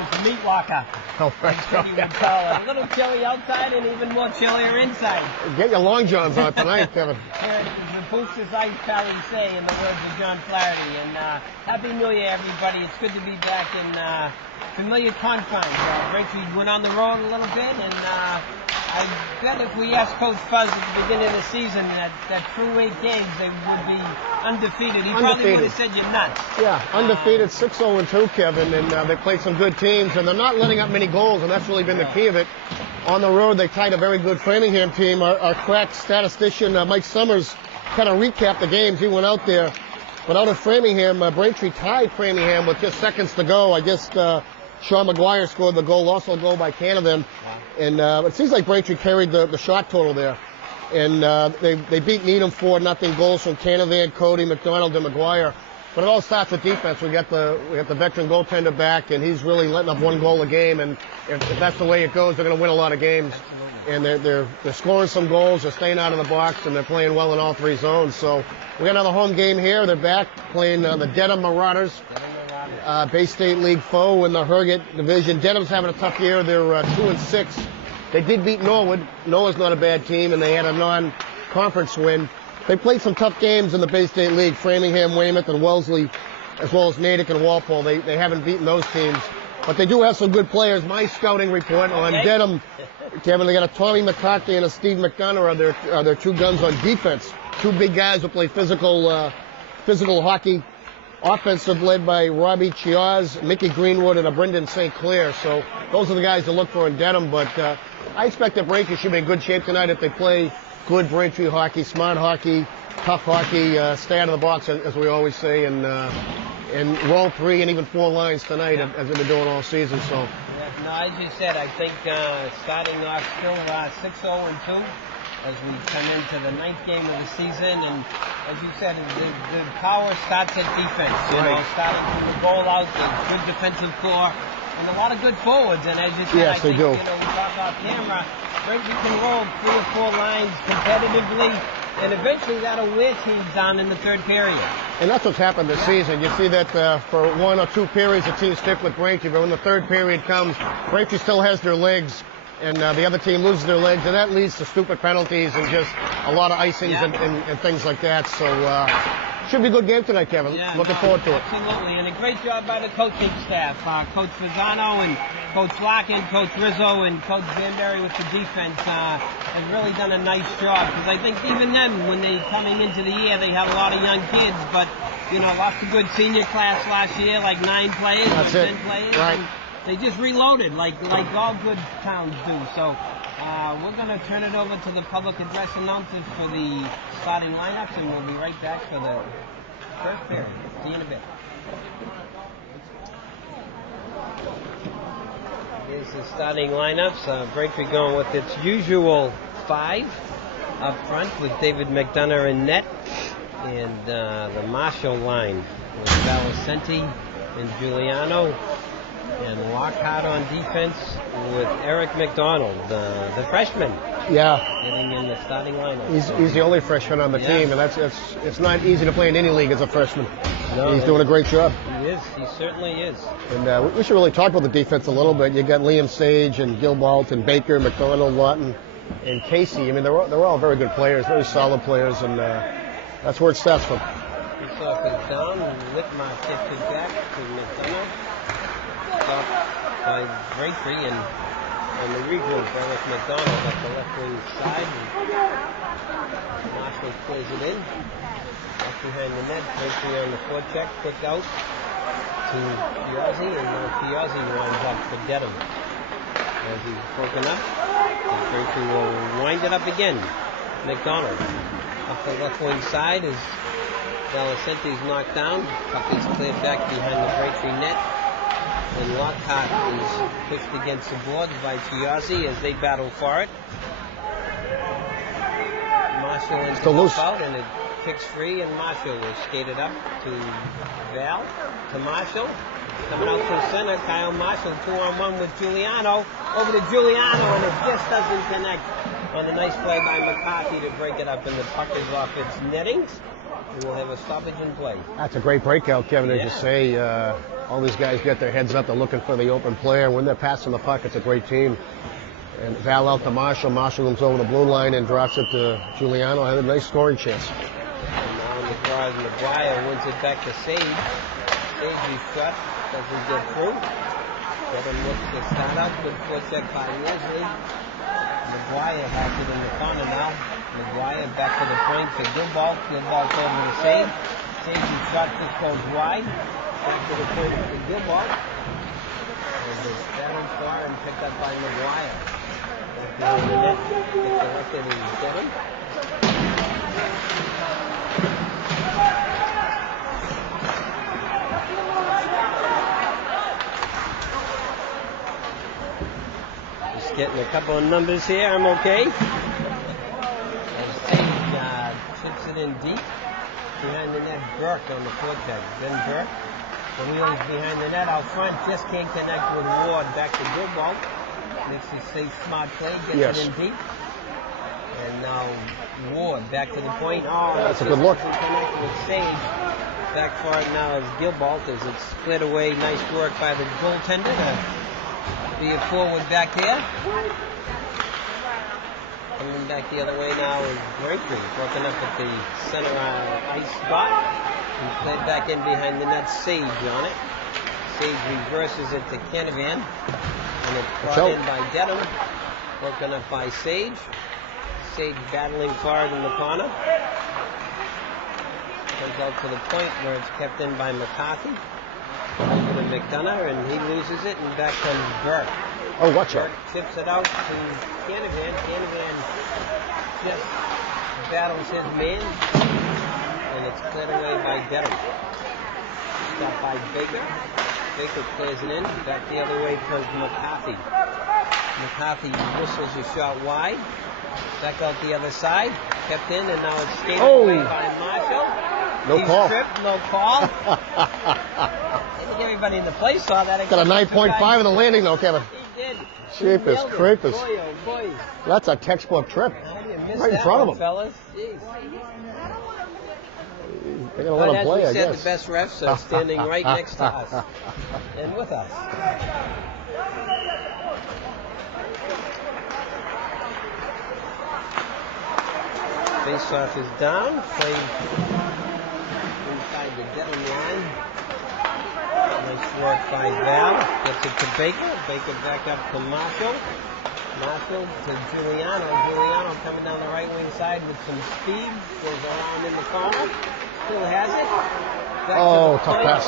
Texas meat walker. Oh, That's what you would call it. A little chilly outside and even more chillier inside. Get your long johns on tonight, Kevin. Here it is, the Boosters Ice Palisade, in the words of John Flaherty. And Happy New Year, everybody. It's good to be back in familiar confines. Braintree went on the road a little bit, and I bet if we asked Coach Fuzz at the beginning of the season that through 8 games they would be undefeated, he probably would have said you're nuts. Yeah, undefeated, 6-0-2, Kevin, and they played some good teams, and they're not letting up many goals, and that's really been the key of it. On the road, they tied a very good Framingham team. Our crack statistician, Mike Summers, kind of recapped the games. He went out there, but out of Framingham, Braintree tied Framingham with just seconds to go. I guess Sean McGuire scored the goal, also a goal by Canavan. And it seems like Braintree carried the shot total there. And they beat Needham 4-0, goals from Canavan, Cody, McDonald, and McGuire. But it all starts with defense. We got the veteran goaltender back, and he's really letting up 1 goal a game. And if that's the way it goes, they're going to win a lot of games. And they're scoring some goals, they're staying out of the box, and they're playing well in all 3 zones. So we got another home game here. They're back playing the Dedham Marauders. Bay State League foe in the Herget division. Dedham's having a tough year. They're 2-6. They did beat Norwood. Norwood's not a bad team, and they had a non-conference win. They played some tough games in the Bay State League. Framingham, Weymouth, and Wellesley, as well as Natick and Walpole. They haven't beaten those teams, but they do have some good players. My scouting report on Dedham, Kevin, they got a Tommy McCarthy and a Steve McDonough are their 2 guns on defense. 2 big guys who play physical hockey. Offensive led by Robbie Chioz, Mickey Greenwood, and a Brendan St. Clair. So those are the guys to look for in Dedham. But I expect that Braintree should be in good shape tonight if they play good Braintree hockey, smart hockey, tough hockey, stay out of the box, as we always say, and roll 3 and even 4 lines tonight, as they've been doing all season. So. Yeah, no, as you said, I think starting off still 6-0-2. As we come into the 9th game of the season, and as you said, the power starts at defense. You know, starting from the goal out, the good defensive core, and a lot of good forwards. And as you said, yes, I think, do. You know, we talk off camera, Braintree can roll 3 or 4 lines competitively, and eventually that'll wear teams down in the 3rd period. And that's what's happened this season. You see that for 1 or 2 periods, the teams stick with Braintree, but when the 3rd period comes, Braintree still has their legs. And the other team loses their legs, and that leads to stupid penalties and just a lot of icings and things like that. So should be a good game tonight, Kevin. Yeah, Looking forward to it. Absolutely, and a great job by the coaching staff. Coach Fazzano and Coach Larkin, Coach Rizzo, and Coach Zanberry with the defense have really done a nice job. Because I think even then, when they coming into the year, they had a lot of young kids, but you know, lots of good senior class last year, like 9 players or 10 players. Right. They just reloaded like all good towns do. So we're going to turn it over to the public address announcers for the starting lineups, and we'll be right back for the 1st period. See you in a bit. Here's the starting lineups. Braintree going with its usual 5 up front with David McDonough in net, and the Marshall line with Valicenti and Giuliano. And Lockhart on defense with Eric McDonald, the freshman. Yeah. Getting in the starting lineup. He's the only freshman on the team, and it's not easy to play in any league as a freshman. No, he's doing a great job. He is. He certainly is. And we should really talk about the defense a little bit. You got Liam Sage and Gilbalt and Baker, McDonald, Lawton, and Casey. I mean, they're all very good players, very solid players, and that's where it starts from. Kisoff is down. Whitmar gets it back to McDonough. By Braintree, and on the regional, Eric McDonald at the left wing side. Marshall plays it in. Up behind the net, Braintree on the forecheck, quick out to Piazzi, and now Piazzi winds up for Dedham. As he's broken up, Braintree will wind it up again. McDonald up the left wing side as Valicenti's knocked down. Puck is cleared back behind the Braintree net. And Lockhart is pushed against the boards by Chiazzi as they battle for it. Marshall ends the loose out, and it kicks free, and Marshall will skate it up to Val, to Marshall. Coming out to the center, Kyle Marshall 2-on-1 with Giuliano. Over to Giuliano, and it just doesn't connect. On a nice play by McCarthy to break it up, and the puck is off its nettings. And we'll have a stoppage in play. That's a great breakout, Kevin, as you say. all these guys get their heads up. They're looking for the open player. When they're passing the puck, it's a great team. And Val out to Marshall. Marshall comes over the blue line and drops it to Giuliano. Had a nice scoring chance. And now the guard McGuire wins it back to Sage. Sage is shot, doesn't get through. Dedham looks to start out. Good forecheck by Leslie. McGuire has it in the corner now. McGuire back to the point for Gilbalt. Gilbalt over to Sage. Sage's shot just goes wide. Back to the point for Gilbalt. And it's down far and picked up by McGuire. Behind the net, it's elected in Dedham. Just getting a couple of numbers here. I'm okay. As Sage chips it in deep. Behind the net, Burke on the forecheck. Then Burke. The wheels behind the net out front. Just can't connect with Ward. Back to Gilbalt. Makes a safe, smart play. Gets it in deep. And now Ward back to the point. Oh, that's a good look. Connect with Sage. Back for it now is Gilbalt as it's split away. Nice work by the goaltender to be a forward back here. Coming back the other way now is Gregory. Broken up at the center ice spot. He played back in behind the net. Sage on it. Sage reverses it to Canavan. And it's brought in by Dedham. Broken up by Sage. Sage battling forward in the corner. Comes out to the point where it's kept in by McCarthy. Over to McDonough, and he loses it, and back comes Burke. Oh, watch out. Burke tips it out to Canavan. Canavan just battles his man, and it's cleared away by Dedham. Stopped by Baker. Baker clears it in. Back the other way comes McCarthy. McCarthy whistles a shot wide. Back out the other side. Kept in, and now it's skated away by Marshall. No call. Stripped, no call. I think everybody in the place saw that. Got a 9.5 in the landing, though, Kevin. He did. Jeepers creepers. Boy, oh boy. That's a textbook trip. Right in front of him. Fellas. Jeez. They're going to let him play, I guess. guess. The best refs are standing right next to us and with us. Face-off is down. Played inside the Dedham line. Nice work by Val. Gets it to Baker. Baker back up to Marshall. Marshall to Giuliano. Giuliano coming down the right wing side with some speed. Goes around in the corner. Still has it. Back to the tough point. pass.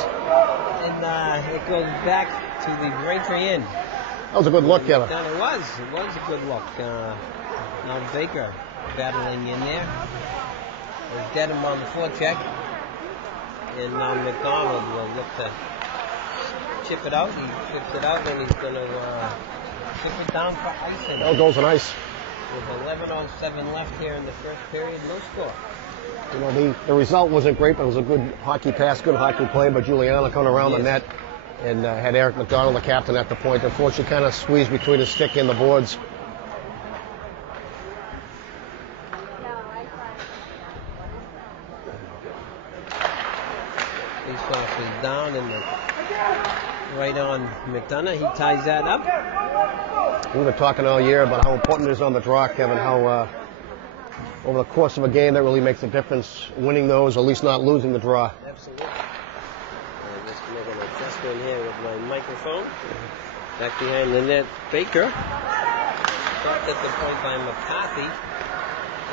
And it goes back to the Braintree end. That was a good look, Kevin. It was a good look. Now Baker battling in there. There's Dedham on the forecheck. And now McDonald will look to chip it out. He chips it out, and he's going to chip it down for icing. No goals and ice. With 11:07 left here in the first period, no score. You know, the result wasn't great, but it was a good hockey pass, good hockey play by Giuliano coming around the net and had Eric McDonald, the captain, at the point. Unfortunately, kind of squeezed between his stick and the boards. Face-off is down and right on McDonough. He ties that up. We've been talking all year about how important it is on the draw, Kevin, how over the course of a game that really makes a difference, winning those, or at least not losing the draw. Absolutely. I'm just making an adjustment here with my microphone. Back behind the net, Baker. Stopped at the point by McCarthy.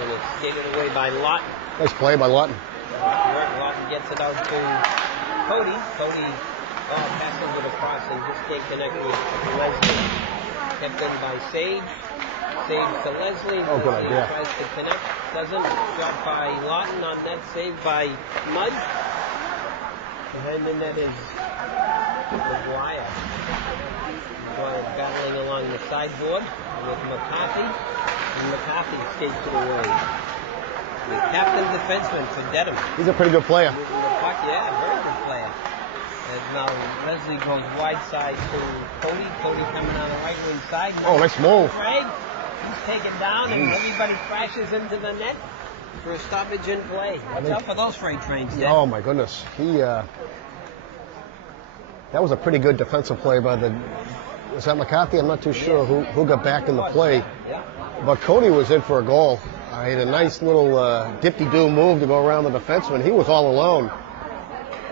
And it's skated away by Lawton. Nice play by Lawton. Lawton gets it out to Cody. Cody passes it across and just can't connect with Leslie. Kept in by Sage. Sage to Leslie. Good idea. Tries to connect. Doesn't. Shot by Lawton on net. Saved by Mudge. Behind the net is McGuire. McGuire battling along the sideboard with McCarthy. And McCarthy skates it away. The captain defenseman for Dedham. He's a pretty good player. Yeah, very good player. And now Leslie goes wide side to Cody. Cody coming on the right wing side. Nice move. Craig, he's taken down and everybody crashes into the net for a stoppage in play. Watch out for those freight trains, Dad. Oh my goodness. That was a pretty good defensive play by the, is that McCarthy? I'm not too sure who got back in the play. Yeah. But Cody was in for a goal. He had a nice little dip-de-doo move to go around the defenseman. He was all alone.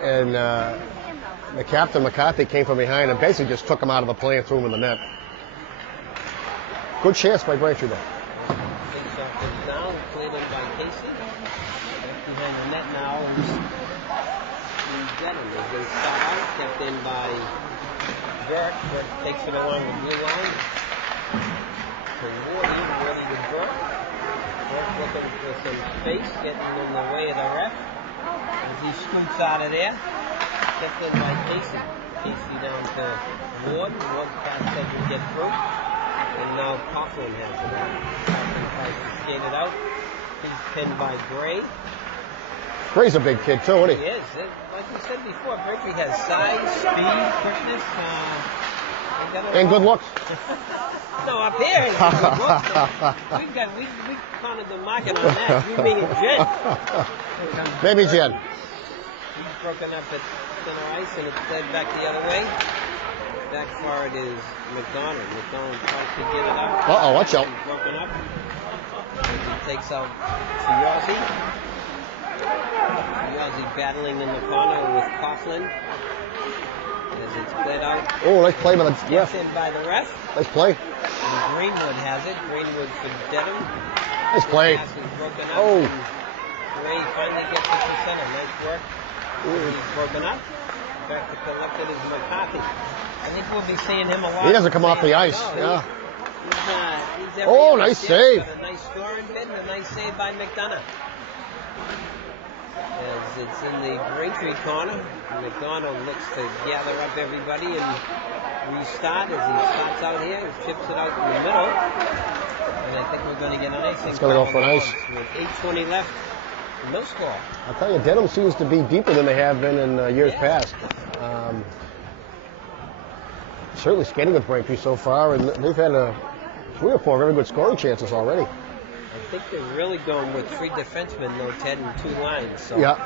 And the captain, McCarthy, came from behind and basically just took him out of the play and threw him in the net. Good chance by Braintree, though. Takes off his down, played in by Casey. Behind the net now is Dedham. They're going to start out, kept in by Burt. Burt takes it along the blue line. To Wardy, Wardy to Burt. Burt looking for some space, getting in the way of the ref. As he scoots out of there. Kept in by Casey. Casey down to Ward. Ward doesn't get through. And now Coughlin has it. Coughlin tries to skate it out. He's pinned by Gray. Gray's a big kid, too, isn't he? He is. Like we said before, Braintree has size, speed, quickness, and good looks. No, up here he's good looks. We counted the market on that. We mean Jen. Baby Jen. He's broken up at center ice and it's led back the other way. Back forward is McDonald. McDonald tries to get it up. Uh-oh, watch out. He's broken up. He takes out Chiozzi. Chiozzi battling in the corner with Coughlin. As it's played out. Oh, nice play by the ref. In by the ref. Nice play. And Greenwood has it. Greenwood for Dedham. Nice play. The pass is broken up. Oh. Gray finally gets it to center. Nice work. He's broken up. Back to collect it is McCarthy. I think we'll be seeing him a lot. He doesn't come off the ice. No, yeah. He's Oh, nice save. Got a nice scoring bid and a nice save by McDonough. As it's in the Braintree corner, McDonald looks to gather up everybody and restart. As he starts out here, he chips it out in the middle. And I think we're going to get an icing. It's going to go for an ice. With 8:20 left, no score. I'll tell you, Dedham seems to be deeper than they have been in years past. Certainly skating with Braintree so far, and they've had 3 or 4 very good scoring chances already. I think they're really going with 3 defensemen, though, Ted, and 2 lines. So, yeah.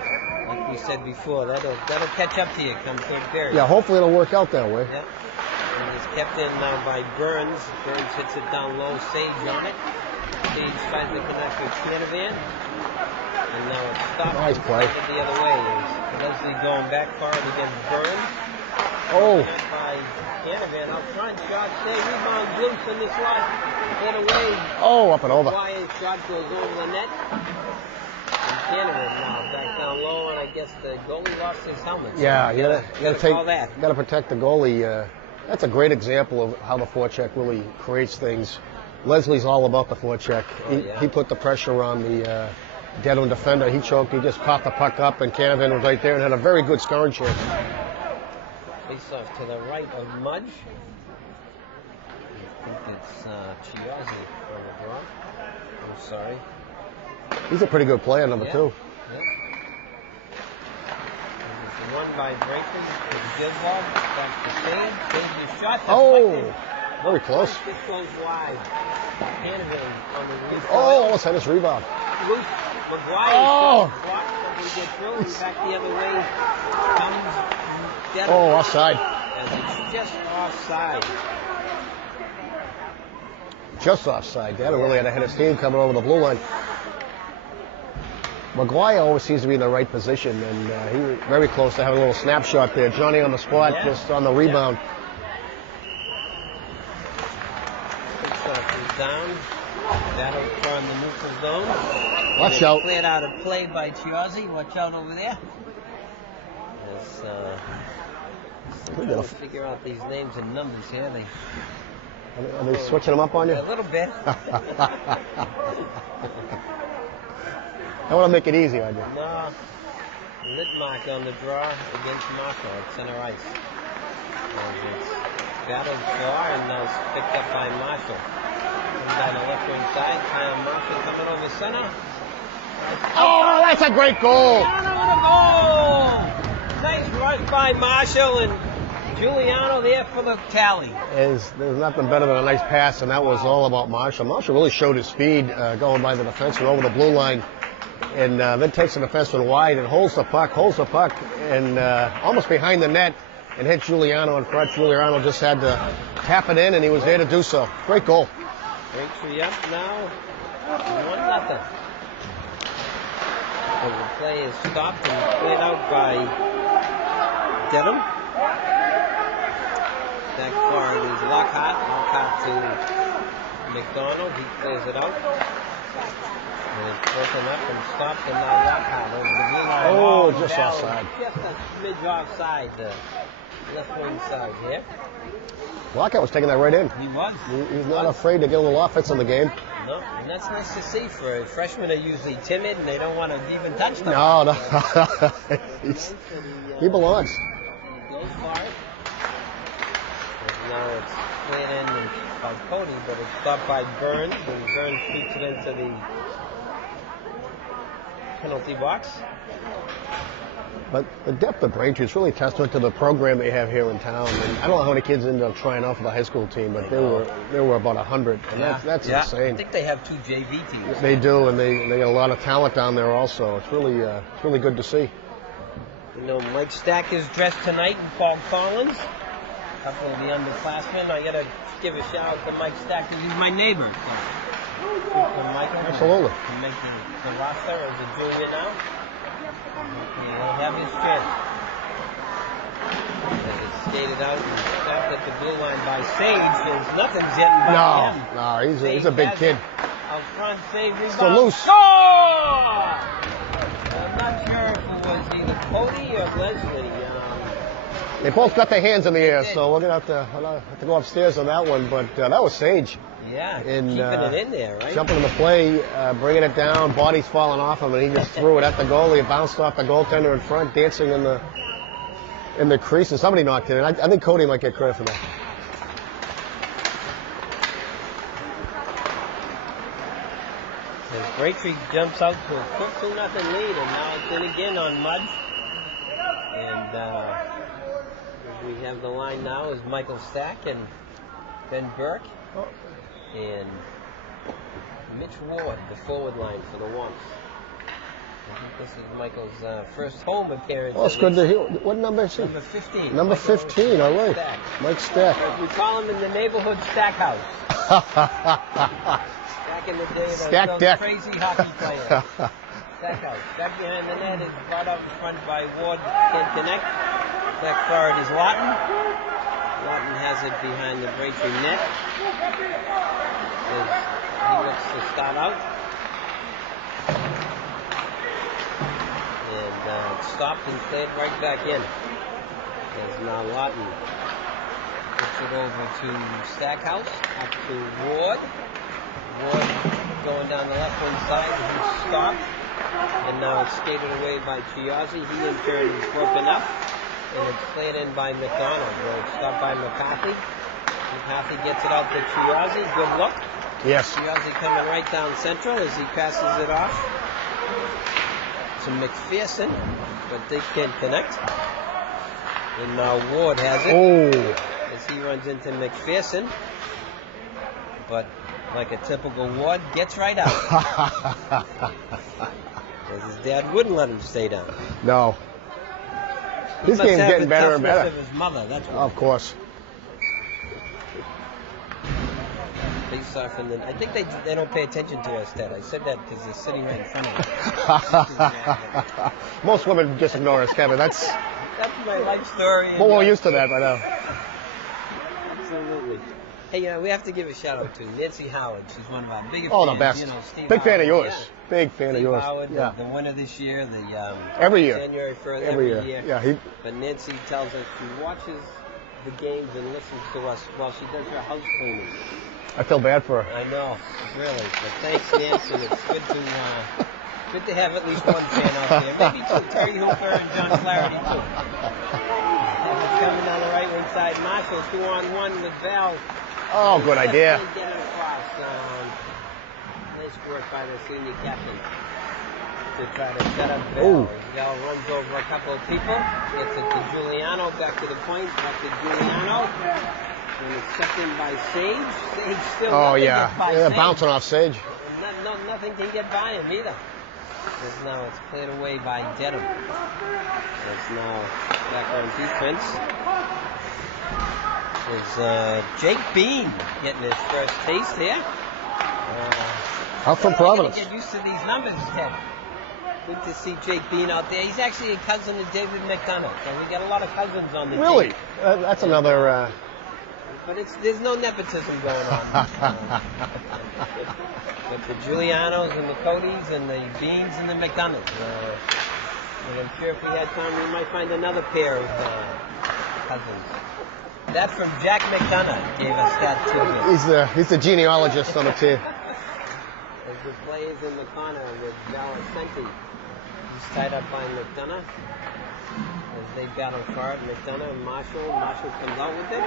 Like we said before, that'll catch up to you come third period. Yeah, hopefully it'll work out that way. Yep. And it's kept in now by Burns. Burns hits it down low, Sage on it. Sage tries to connect with Canavan. And now it's stopped. Nice play. The other way. Leslie going back forward against Burns. Oh. By Canavan out front. Shot stay. Rebound loose in the slot. Hit away. Oh, up and over. Wyatt shot goes over the net. And Canavan now back down low, and I guess the goalie lost his helmet. So yeah, you gotta protect the goalie. That's a great example of how the forecheck really creates things. Leslie's all about the forecheck. He put the pressure on the Dedham defender. He choked. He just caught the puck up, and Canavan was right there and had a very good scoring chance. Face off to the right of Mudge. I think it's Chiozzi on the draw. I'm sorry. He's a pretty good player, number 2. Yeah. It's one by Braintree. It's Gilwald. Back to Sage. Sage is shot. Oh, very close. This goes wide. Canavan on the roof. Oh, almost had his rebound. Loose. McGuire blocked, but we get through and back the other way. Comes Dedham. Oh, offside. And it's just offside. Just offside. Dedham really had to hit his team coming over the blue line. McGuire always seems to be in the right position, and he was very close to having a little snapshot there. Johnny on the spot, just on the rebound. Is down. That'll from the neutral zone. Watch out. Cleared out a play by Chiozzi. Watch out over there. We gotta figure out these names and numbers here. Are they switching them up on you? A little bit. I want to make it easy on you. No. Litmark on the draw against Marshall at center ice. It's battled far and now it's picked up by Marshall. Comes down the left-hand side. Marshall coming over center. Oh, that's a great goal. Nice rush by Marshall and Giuliano there for the tally. There's nothing better than a nice pass, and that was all about Marshall. Marshall really showed his speed going by the defenseman over the blue line, and then takes the defenseman wide and holds the puck, and almost behind the net. and hit Giuliano in front. Giuliano just had to tap it in, and he was there to do so. Great goal. Braintree up now, 1-0. And the play is stopped and played out by Dedham. Back forward is Lockhart. Lockhart to McDonald. He clears it out. And it's broken up and stopped, and now Lockhart over the blue line. Oh, just offside. Just a smidge offside, the left wing side here. Lockhart was taking that right in. He was. He's not afraid to get a little offense in the game. No, and that's nice to see. For freshmen are usually timid and they don't want to even touch them. No. He belongs. He goes for it. And now it's played in by Cody, but it's stopped by Burns, and Burns shoots it into the penalty box. But the depth of Braintree is really a testament to the program they have here in town. And I don't know how many kids ended up trying out for the high school team, but there were about 100, and that's insane. I think they have 2 JV teams. They do, and they got a lot of talent down there also. It's really good to see. You know, Mike Stack is dressed tonight in Paul Collins. A couple of the underclassmen. I got to give a shout out to Mike Stack because he's my neighbor. Michael, Absolutely. to make the roster as a junior now. He'll have his chance. As it's skated out and stopped at the blue line by Sage. There's nothing's getting by him. No, he's a big kid. Out front, Sage rebound. Still loose. Score! I'm not sure if it was either Cody or Leslie. They both got their hands in the air, so we're gonna have to go upstairs on that one. But that was Sage. Yeah, and, keeping it in there, right? Jumping in the play, bringing it down, body's falling off him, and he just threw it at the goalie. It bounced off the goaltender in front, dancing in the crease, and somebody knocked it in. I think Cody might get credit for that. As Braintree jumps out to a quick 2-0 lead, and now it's in again on Mudge. And we have the line now is Michael Stack and Ben Burke. And Mitch Ward, the forward line for the Wonks. I think this is Michael's first home appearance. Oh, it's good to hear. What number is he? Number 15. Number 15, all right. Stack. Mike Stack. We call him in the neighborhood Stackhouse. Back in the day, those crazy hockey players. Stackhouse. Back behind the net is brought up in front by Ward. Can't connect. Back forward is Lawton. Lawton has it behind the Braintree net. He looks to start out. And it's stopped and played right back in. There's now Lawton. Puts it over to Stackhouse. Up to Ward. Ward going down the left wing side. He's stopped. And now it's skated away by Chiazzi. He in turn is broken up. And it's played in by McDonald. Where it's stopped by McCarthy. McCarthy gets it out to Chiazzi. Good look. Yes. Chiazzi coming right down central as he passes it off to McPherson. But they can't connect. And now Ward has it. Oh. As he runs into McPherson. But like a typical Ward, gets right out. As his dad wouldn't let him stay down. No. This game's getting better and better. Of his mother, that's what. Of course. Face off, and then I think they don't pay attention to us, Ted. I said that because they're sitting right in front of us. Most women just ignore us, Kevin. That's my life story. Well, we're used to that by now. Absolutely. Hey, we have to give a shout out to Nancy Howard. She's one of our biggest Oh, fans. the best. You know, Steve Big Howard, fan of yours. yeah. Big fan Steve of yours. Howard, Yeah. the winner this year, Every year. January 1st, Every year. Yeah. But Nancy tells us she watches the games and listens to us while she does her house cleaning. I feel bad for her. I know, really. But thanks, Nancy. It's good to have at least one fan out there. Maybe two, Terry Hooper and John Flaherty too. It's coming down the right wing side. Marshall 2-on-1 with Val. Oh, good idea. Get it across. Nice work by the senior captain to try to set up Val. Val runs over a couple of people. Gets it to Giuliano. Back to the point. Back to Giuliano. And it's sucked in by Sage. Sage still gets by Sage. Bouncing off Sage. Nothing can get by him either. As now it's played away by Dedham. It's now back on defense. is Jake Bean getting his first taste here. Out from Providence. Get used to these numbers, Ted. Good to see Jake Bean out there. He's actually a cousin of David McDonough, so we got a lot of cousins on the team. Really? That's another... But there's no nepotism going on. But the Giulianos and the Codys and the Beans and the McDonoughs. And I'm sure if we had time, we might find another pair of cousins. That from Jack McDonough gave us that too. He's the genealogist on the team. As the play is in the corner with Valicenti. He's tied up by McDonough. As they battle for it, McDonough and Marshall. Marshall comes out with it.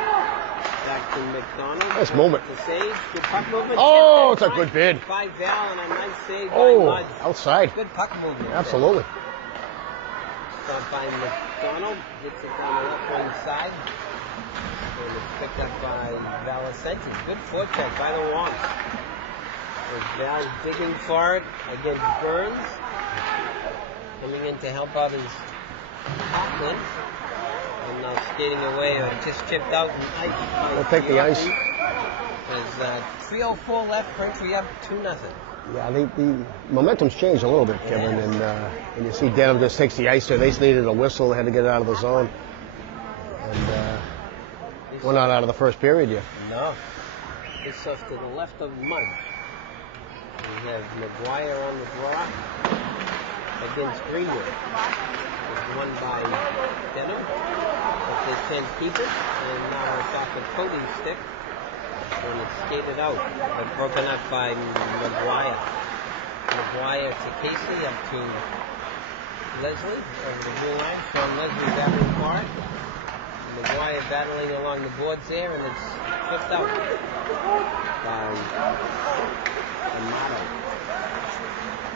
Back to McDonough. Nice moment. To Sage. Good puck movement. Oh, it's a good bid. By Val and a nice save by Mudge. Outside. Good puck movement. Absolutely. Stopped by McDonald. Gets it down the left wing side. And it's picked up by Valicenti. Good forecheck by the Wonks. As Val digging for it against Burns. Coming in to help out his Coughlin. And now skating away, just chipped out in ice. We'll take the ice. There's 3:04 left, Braintree up 2-0. Yeah, the momentum's changed a little bit, Kevin, and you see Dedham just takes the ice there. They just needed a whistle. They had to get it out of the zone. And we're not out of the first period yet. No. It's off to the left of Mudge. We have McGuire on the draw against Greenwood. It's won by Dedham, but they can't keep it, and now it's off of Cody's stick, and it's skated out, but broken up by McGuire. McGuire to Casey, up to Leslie, over the blue line. Sean Leslie battling for it. McGuire battling along the boards there, and it's flipped out by Amato.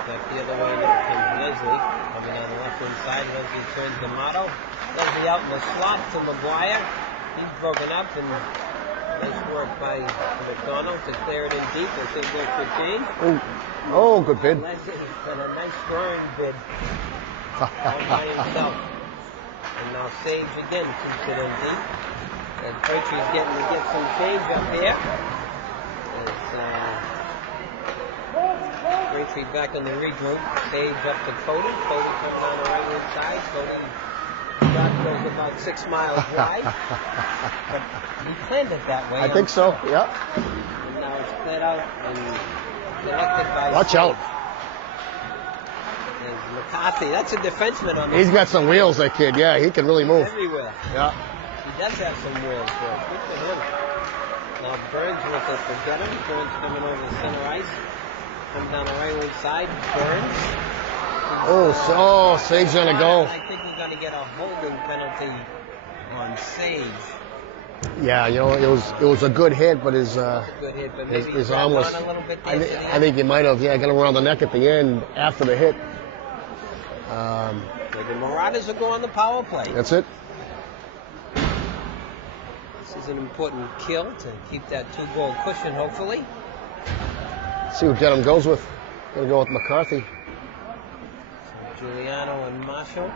Back the other way now comes Leslie, coming on the left-hand side. Leslie turns to Amato. Leslie out in the slot to McGuire. He's broken up, and nice work by McDonald to clear it in deep. I think goes for change. Oh, good bid. Leslie and a nice scoring bid all by himself. And now Sage again keeps it in deep. And Braintree's getting to get some change up here. Braintree back on the regroup. Sage up to Cody. Cody coming on the right-hand side. Cody goes about 6 miles wide. But he planned it that way. I think so, yeah. And now it's cleared out and collected by Watch Sage. out. And McCarthy, that's a defenseman on the He's got some wheels, that kid. Yeah, he can really move. everywhere. Yeah. He does have some wheels for it. Good for him. Now Burns with it for Dedham. Burns coming over the center ice. Come down the right-wing side. Burns. Sage on a goal. I think we're going to get a holding penalty on Sage. Yeah, it was a good hit, but his Good hit, but maybe his he arm was. on a little bit I there. think he might have. Yeah, got him around the neck at the end after the hit. The Marauders will go on the power play. That's it. This is an important kill to keep that 2-goal cushion, hopefully. See what Dedham goes with. Gonna go with McCarthy. So Giuliano and Marshall.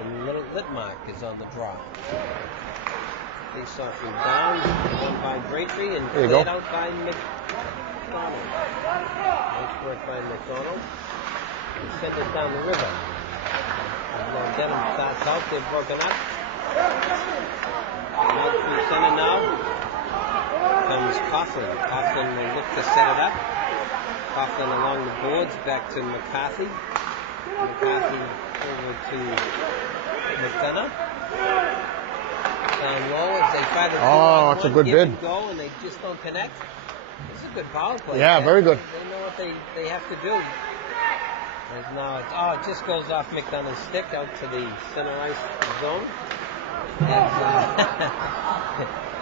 And Little Litmark is on the draw. Face off from down, won by Braintree and cleared out by McDonald. Nice work by McDonald. Send it down the river. Now Dedham starts out, they're broken up. Out through center now. Comes Coughlin. Coughlin will look to set it up. Coughlin along the boards, back to McCarthy. McCarthy over to McDonough. Down low as they try to it's a good bid. Go and they just don't connect. This is a good power play. Yeah, very good. They know what they have to do. As now it just goes off McDonough's stick out to the center ice zone.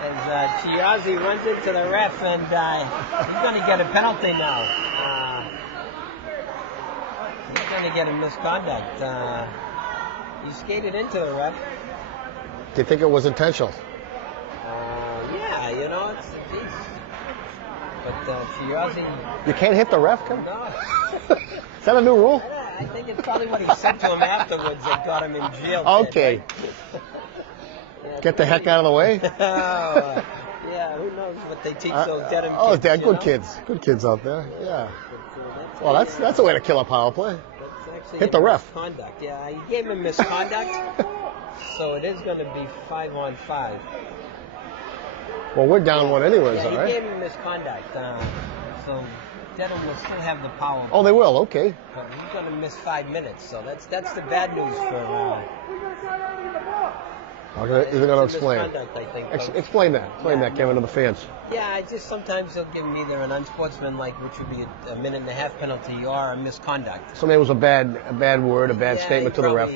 As Chiazzi runs into the ref, and he's going to get a penalty now. He's going to get a misconduct. He skated into the ref. Do you think it was intentional? Yeah, it's but Chiazzi... You can't hit the ref, Kevin? No. Is that a new rule? I think it's probably what he said to him afterwards that got him in jail. Okay. Yeah, Get the heck out of the way. Yeah, who knows what they teach those Dedham oh, kids. they're good kids. Good kids out there. Yeah. Well, that's a way to kill a power play. Hit the ref. Misconduct. Yeah, he gave him misconduct, so it is going to be 5-on-5. Well, we're down one anyways, yeah, all right? He gave him misconduct, so Dedham will still have the power. Oh, they will. Okay. But he's going to miss 5 minutes, so that's the bad news for. You're going to explain. I think, explain that. Explain that, Kevin, to the fans. Yeah, I just sometimes they'll give him either an unsportsmanlike, which would be a minute-and-a-half penalty, or a misconduct. Something was a bad word, a bad statement to the ref.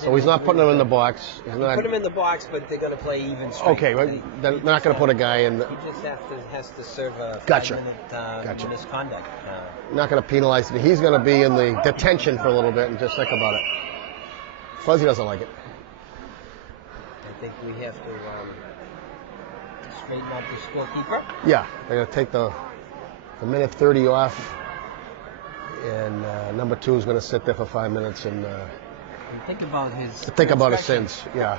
So he's not putting him in the box. He's not. Put him in the box, but they're going to play even strength. Okay, well, they're not going to put a guy in. He just has to serve a Gotcha. 5-minute misconduct. Not going to penalize it. He's going to be in the detention for a little bit and just think about it. Fuzzy doesn't like it. I think we have to straighten out the scorekeeper. Yeah, they're going to take the minute 30 off, and number 2 is going to sit there for 5 minutes and think about his sins. Yeah,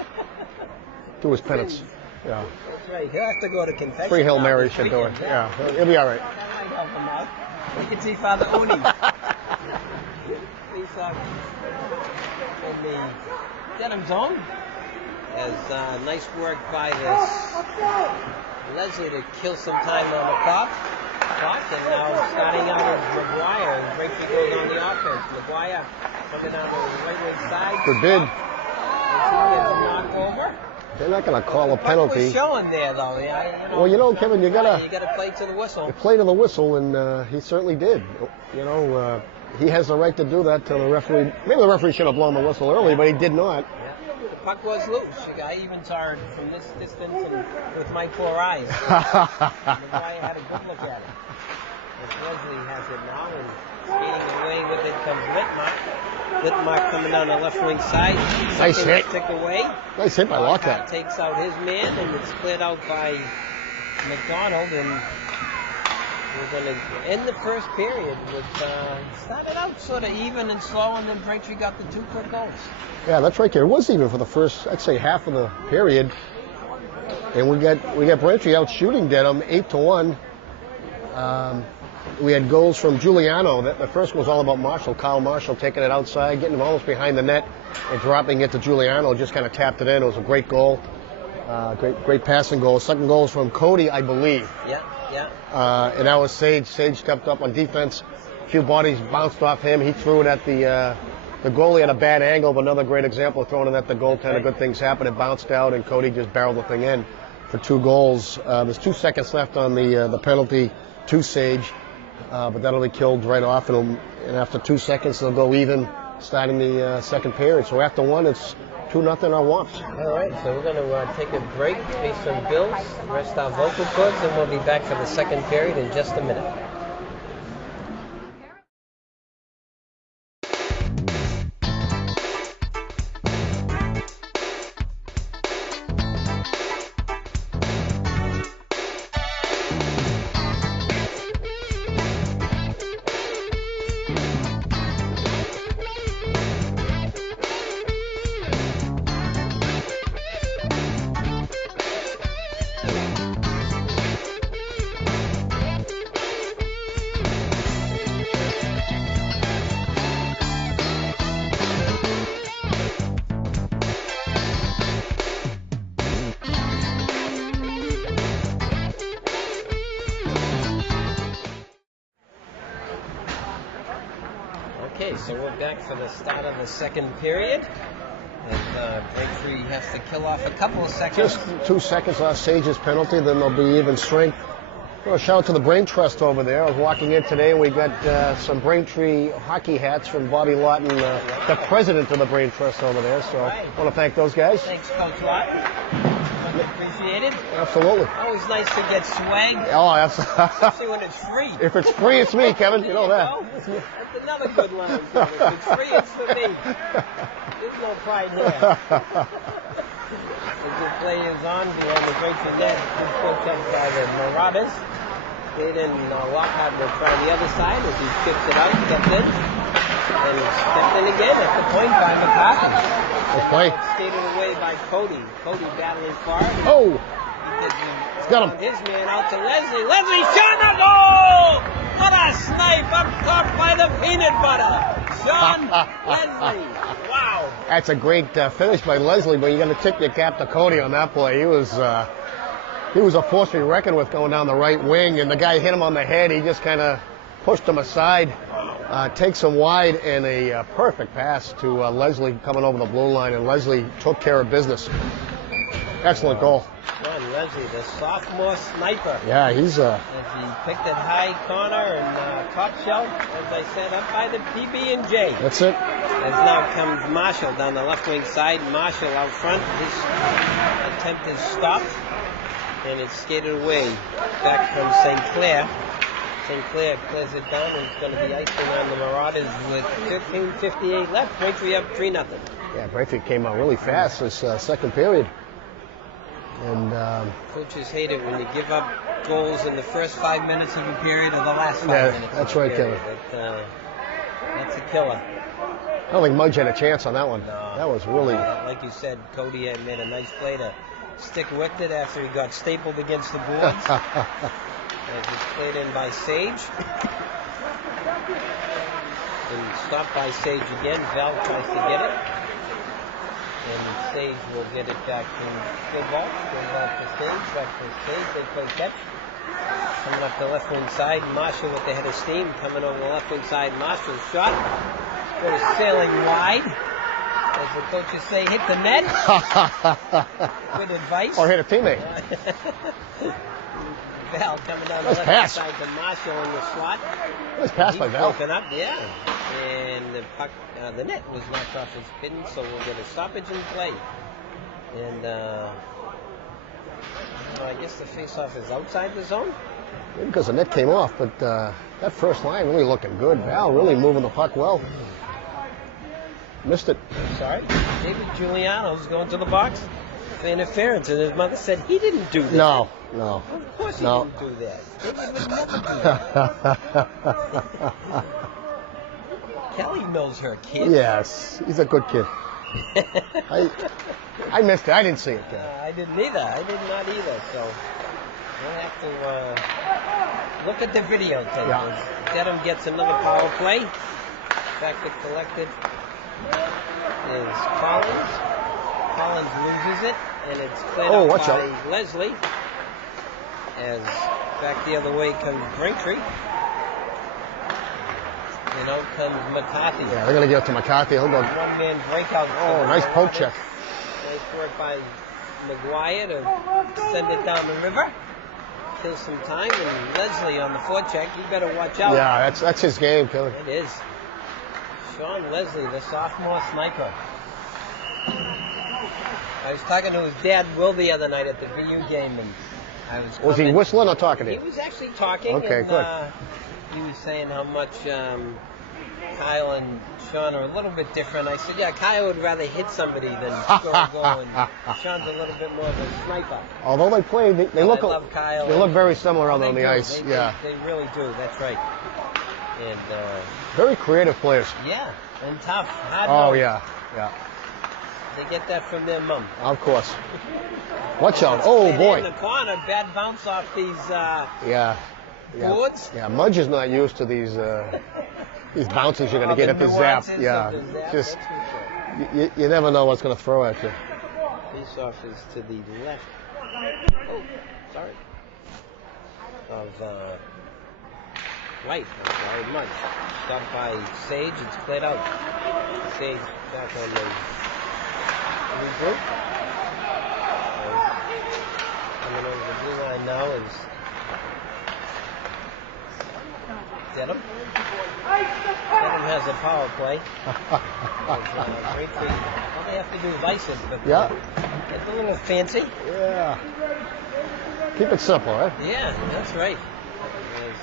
do his penance. Yeah, that's right. He'll have to go to confession. Free Hail Mary should do it. Yeah, he'll be all right. That might help him out. You can see Father Oni. He's in the Dedham zone. As nice work by this Leslie to kill some time on the clock. And now starting out as McGuire. And Bracy goes on the offense. McGuire coming down the right wing side. Good bid. Gets a knock over. They're not going to call a penalty. Was showing there though. Yeah, well, you know, Kevin, you gotta play to the whistle. You play to the whistle, and he certainly did. You know, he has the right to do that to the referee. Maybe the referee should have blown the whistle early, but he did not. The puck was loose. I even saw it from this distance and with my 4 eyes. McGuire had a good look at it. As Leslie has it now, and skating away with it comes Littmark. Littmark coming down the left wing side. Nice hit. Stick away. Nice hit by Lockhart. Takes out his man, and it's cleared out by McDonald, and we're going to end the first period with started out sort of even and slow, and then Braintree got the 2 quick goals. Yeah, that's right, It was even for the first, I'd say, half of the period, and we got Braintree out shooting Dedham 8-1. We had goals from Giuliano. The first one was all about Marshall, Kyle Marshall taking it outside, getting him almost behind the net, and dropping it to Giuliano. Just kind of tapped it in. It was a great goal, great passing goal. Second goal was from Cody, I believe. Yeah. And that was Sage. Sage stepped up on defense. A few bodies bounced off him. He threw it at the goalie at a bad angle, but another great example of throwing it at the goaltender. Good things happened. It bounced out, and Cody just barreled the thing in for 2 goals. There's 2 seconds left on the penalty to Sage, but that'll be killed right off. And after 2 seconds, they'll go even, starting the second period. So after 1, it's 2-0 our Wamps. All right, so we're going to take a break, pay some bills, rest our vocal cords, and we'll be back for the second period in just a minute. Okay, so we're back for the start of the second period. And Braintree has to kill off a couple of seconds. Just 2 seconds off Sage's penalty, then there'll be even strength. Well, shout out to the Brain Trust over there. I was walking in today, and we got some Braintree hockey hats from Bobby Lawton, the president of the Brain Trust over there. So I want to thank those guys. Thanks, Coach Lawton. Appreciated. Absolutely. Always nice to get swag. Oh, absolutely. Especially when it's free. If it's free, it's me, Kevin. You know that. That's another good line. If it's free, it's for me. There's no pride here. As the play is on behind the Braintree net, it's picked up by the Marauders. Aiden Lockhart will try the other side as he kicks it out, steps in. And stepped in again at the point by McCarthy. Good play. Skated away by Cody. Cody battling far. Oh! He's got him. His man out to Leslie. Leslie shot a goal! What a snipe up top by the peanut butter. Sean Leslie. Wow. That's a great finish by Leslie, but you got to tip your cap to Cody on that play. He was a force to be reckoned with going down the right wing, and the guy hit him on the head. He just kind of pushed him aside, takes him wide, and a perfect pass to Leslie coming over the blue line, and Leslie took care of business. Excellent goal. Sean Leslie, the sophomore sniper. Yeah, he's As he picked it high corner and top shelf, as I said, up by the PB&J. That's it. As now comes Marshall down the left wing side. Marshall out front. His attempt is stopped, and it's skated away back from St. Clair. St. Clair clears it down, and it's going to be icing on the Marauders with 15:58 left. Braintree up 3-0. Yeah, Braintree came out really fast this second period. And coaches hate it when you give up goals in the first 5 minutes of a period or the last 5 minutes. That's right, Kevin. That's a killer. I don't think Mudge had a chance on that one. No. That was really... like you said, Cody had made a nice play to stick with it after he got stapled against the boards. As it's played in by Sage. And stopped by Sage again. Val tries to get it. And Sage will get it back to Goodball. Goes out to Sage. Back to Sage. They play catch. Coming up the left wing side. Marshall with the head of steam. Coming over the left wing side. Marshall's shot. Goes sailing wide. As the coaches say, hit the net. Good advice. Or hit a teammate. Val coming down the left hand side to Marshall in the slot. Nice pass by Val. Broken up, yeah. And the puck, the net was knocked off his pin, so we'll get a stoppage in play. And I guess the face-off is outside the zone. Maybe because the net came off, but that first line really looking good. Val really moving the puck well. Missed it. Sorry. David Giuliano's going to the box for interference, and his mother said he didn't do that. No. Of course he didn't do that. David would never do that. Kelly knows her kid. Yes, he's a good kid. I missed it. I didn't see it, Ken. I didn't either. I did not either. So we'll have to look at the videotape. Yeah. Dedham gets another power play. Back to collected is Collins. Collins loses it, and it's cleared up by Leslie. As back the other way comes Braintree. And out comes McCarthy. Yeah, they're going to get it to McCarthy. He'll go. One-man breakout. Oh, nice poke check. Nice work by McGuire to send it down the river. Kill some time. And Leslie on the forecheck. You better watch out. Yeah, that's his game, Kevin. It is. Sean Leslie, the sophomore sniper. I was talking to his dad, Will, the other night at the BU game, and was he whistling or talking to you? He was actually talking. Okay, and, good. He was saying how much Kyle and Sean are a little bit different. I said, yeah, Kyle would rather hit somebody than score a goal, and Sean's a little bit more of a sniper. Although they play, they look very similar out on the ice. They really do. That's right. And very creative players. Yeah, and tough. Hard oh nosed. yeah. They get that from their mom. Of course. Watch out! Oh boy. In the corner, bad bounce off these boards. Yeah, Mudge is not used to these bounces you're going to get at the zap. Yeah, just you never know what's going to throw at you. Face off is to the left. Oh, sorry. Of right. I'm sorry, Mudge. Stopped by Sage. It's cleared out. Sage back on the regroup. Coming over the blue line now is Dedham. Dedham has a power play. Braintree, all they have to do is ice it, but it's a little fancy. Yeah. Keep it simple, right? Yeah, that's right.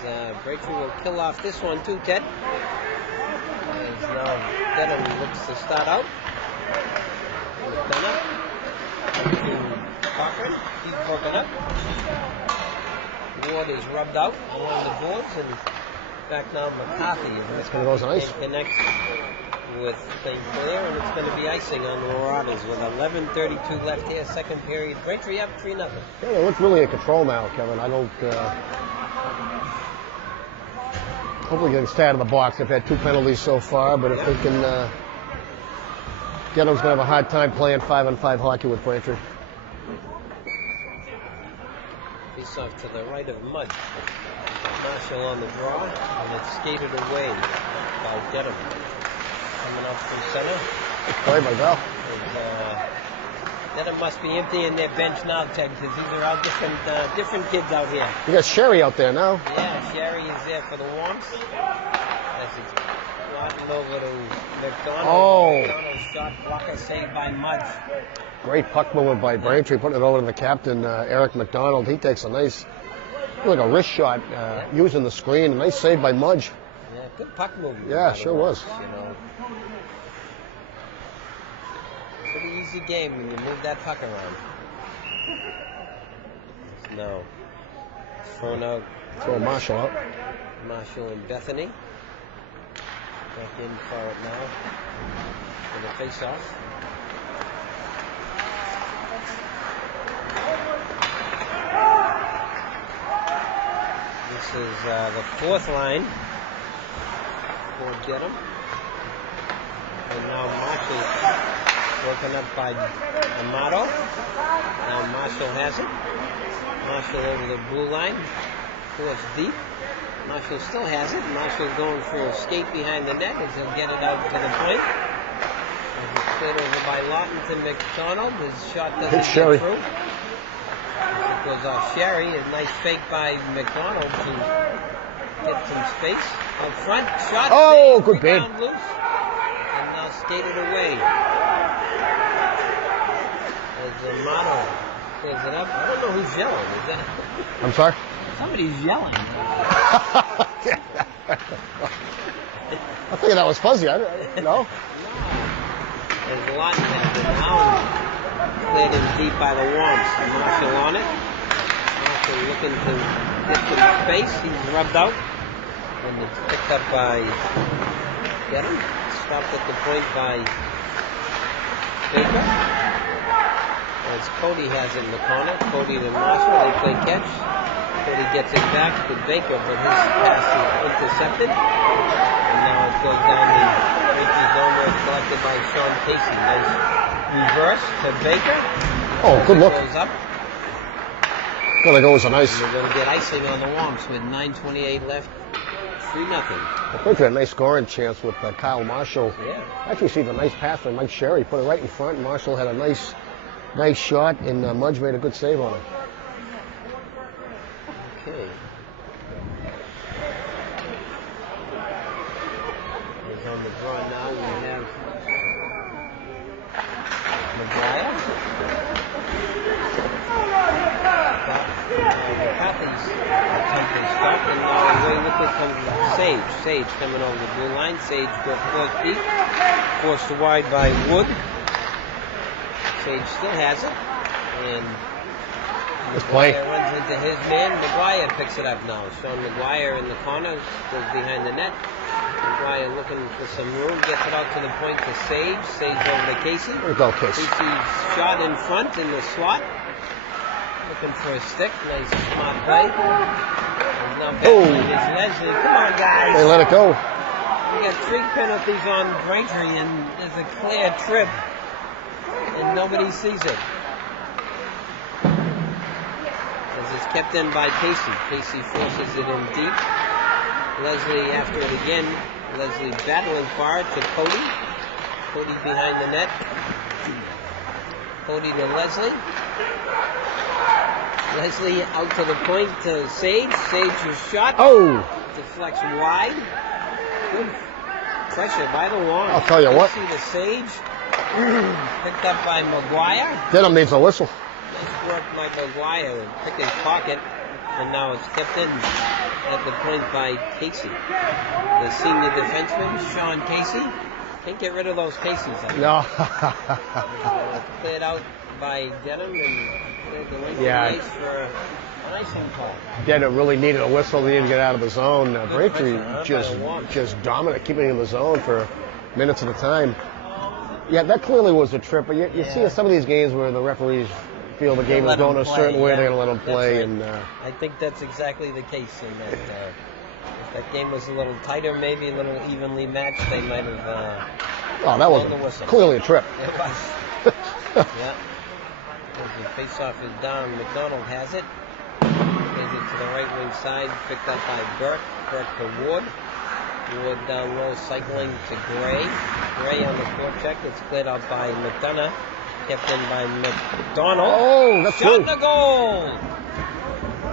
As Braintree will kill off this one too, Ted. As now Dedham looks to start out. Cochran, he's broken up. Ward is rubbed out along the boards, and back now McCarthy. That's going to go as an ice. Connect with St. Clair, and it's going to be icing on the Marauders with 11:32 left here, second period. Braintree up 3-0. Yeah, they look really in control now, Kevin. I don't. Hopefully getting stay out of the box. They've had 2 penalties so far, but if they can, Dedham's going to have a hard time playing 5-on-5 hockey with Braintree. Face off to the right of Mudge. Marshall on the draw, and it's skated away by Dedham. Coming up from center. Good play by Bell. Dedham must be emptying their bench now, Ted, because these are all different kids out here. You got Sherry out there now. Yeah, Sherry is there for the warmth. As he's blocking over to McDonald. Oh. McDonald's shot blocker saved by Mudge. Great puck movement by Braintree, putting it over to the captain, Eric McDonald. He takes a nice, like a wrist shot, using the screen. A nice save by Mudge. Yeah, good puck movement. Yeah, sure was. You know. Pretty easy game when you move that puck around. No. Thrown out. Throw Marshall out. Marshall and Bethany. Back in for it now. For the face-off. This is the fourth line for Dedham. And now Marshall broken up by Amato. Now Marshall has it. Marshall over the blue line. Force deep. Marshall still has it. Marshall going for a skate behind the net as he'll get it out to the point. As it's played over by Lawton to McDonald. His shot doesn't get through. It goes off Sherry. A nice fake by McDonald to get some space. Out front. Shot. Oh, saved, good bait. loose. And now skated away. As Amato clears it up. I don't know who's yelling. Is that? I'm sorry? Somebody's yelling. I think that was fuzzy. No? There's a lot in there. Now cleared in deep by the Warmth. Marshall on it. Marshall looking to get some space. He's rubbed out. And it's picked up by Dedham. Stopped at the point by Baker. As Cody has it in the corner. Cody to Marshall. They play catch. Cody gets it back to Baker, but his pass is intercepted. And now it goes down the Braintree zone where it's collected by Sean Casey. Nice reverse to Baker. Oh, good look. Goes up. Gonna go as a nice. We're going to get icing on the Womps with 9:28 left. 3-0. I think they had a nice scoring chance with Kyle Marshall. Yeah. Actually, see the nice pass from Mike Sherry. Put it right in front. Marshall had a nice shot, and Mudge made a good save on it. Okay. He's on the draw now. We have McGuire. McCarthy's attempt is stopped, and now away with it comes Sage. Sage coming over the blue line. Sage goes forced deep. Forced wide by Wood. Sage still has it. And McGuire runs into his man. McGuire picks it up now. Sean McGuire in the corner. Goes behind the net. McGuire looking for some room. Gets it out to the point to Sage. Sage over to Casey. There we go, Casey. Casey's shot in front in the slot. Looking for a stick. Nice smart play. Now it's Leslie. Come on, guys. They let it go. We got 3 penalties on Braintree, and there's a clear trip. And nobody sees it. As it's kept in by Casey. Casey forces it in deep. Leslie after it again. Leslie battling for it to Cody. Cody behind the net. Cody to Leslie. Leslie out to the point to Sage. Sage's shot. Oh! Deflects wide. Good pressure by the Warren. I'll tell you what. Casey to Sage. Picked up by McGuire. Dedham needs a whistle. Nice work by McGuire. Picked his pocket. And now it's kept in at the point by Casey. The senior defenseman, Sean Casey. Can't get rid of those Caseys. No. Cleared out by Dedham and cleared the length of the ice for icing call. Dedham really needed a whistle. They needed to get out of the zone. Braintree pressure, huh? just dominant, keeping in the zone for minutes at a time. Yeah, that clearly was a trip. But you see some of these games where the referees feel the game is going a certain way, they're going to let them play. Right. And I think that's exactly the case in that. If that game was a little tighter, maybe a little evenly matched, they might have. Oh, that was clearly a trip. It was. Yeah. The face-off is down. McDonald has it. Plays it to the right wing side. Picked up by Burke. Burke to Ward. Ward down low, cycling to Gray. Gray on the forecheck. It's cleared out by McDonough. Kept in by McDonald. Oh, that's shot true. the goal.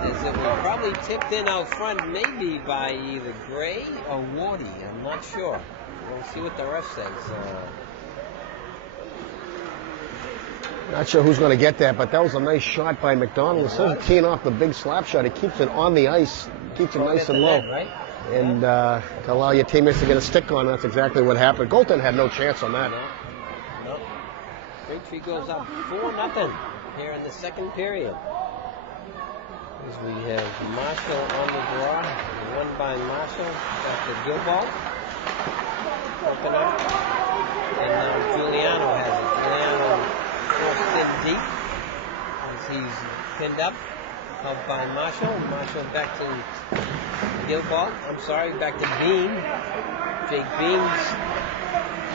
As it was probably tipped in out front, maybe by either Gray or Wardy. I'm not sure. We'll see what the ref says. Not sure who's going to get that, but that was a nice shot by McDonald. Instead of teeing off the big slap shot, he keeps it on the ice, keeps it nice and low. Net, right? And to allow your teammates to get a stick on, that's exactly what happened. Goaltender had no chance on that. No. Braintree goes up 4-0 here in the second period. As we have Marshall on the draw, won by Marshall, back to Gilbert. Open up. And now Giuliano has it. Giuliano forced in deep as he's pinned up. Helped by Marshall. Marshall back to Gilbert. I'm sorry, back to Bean. Jake Beans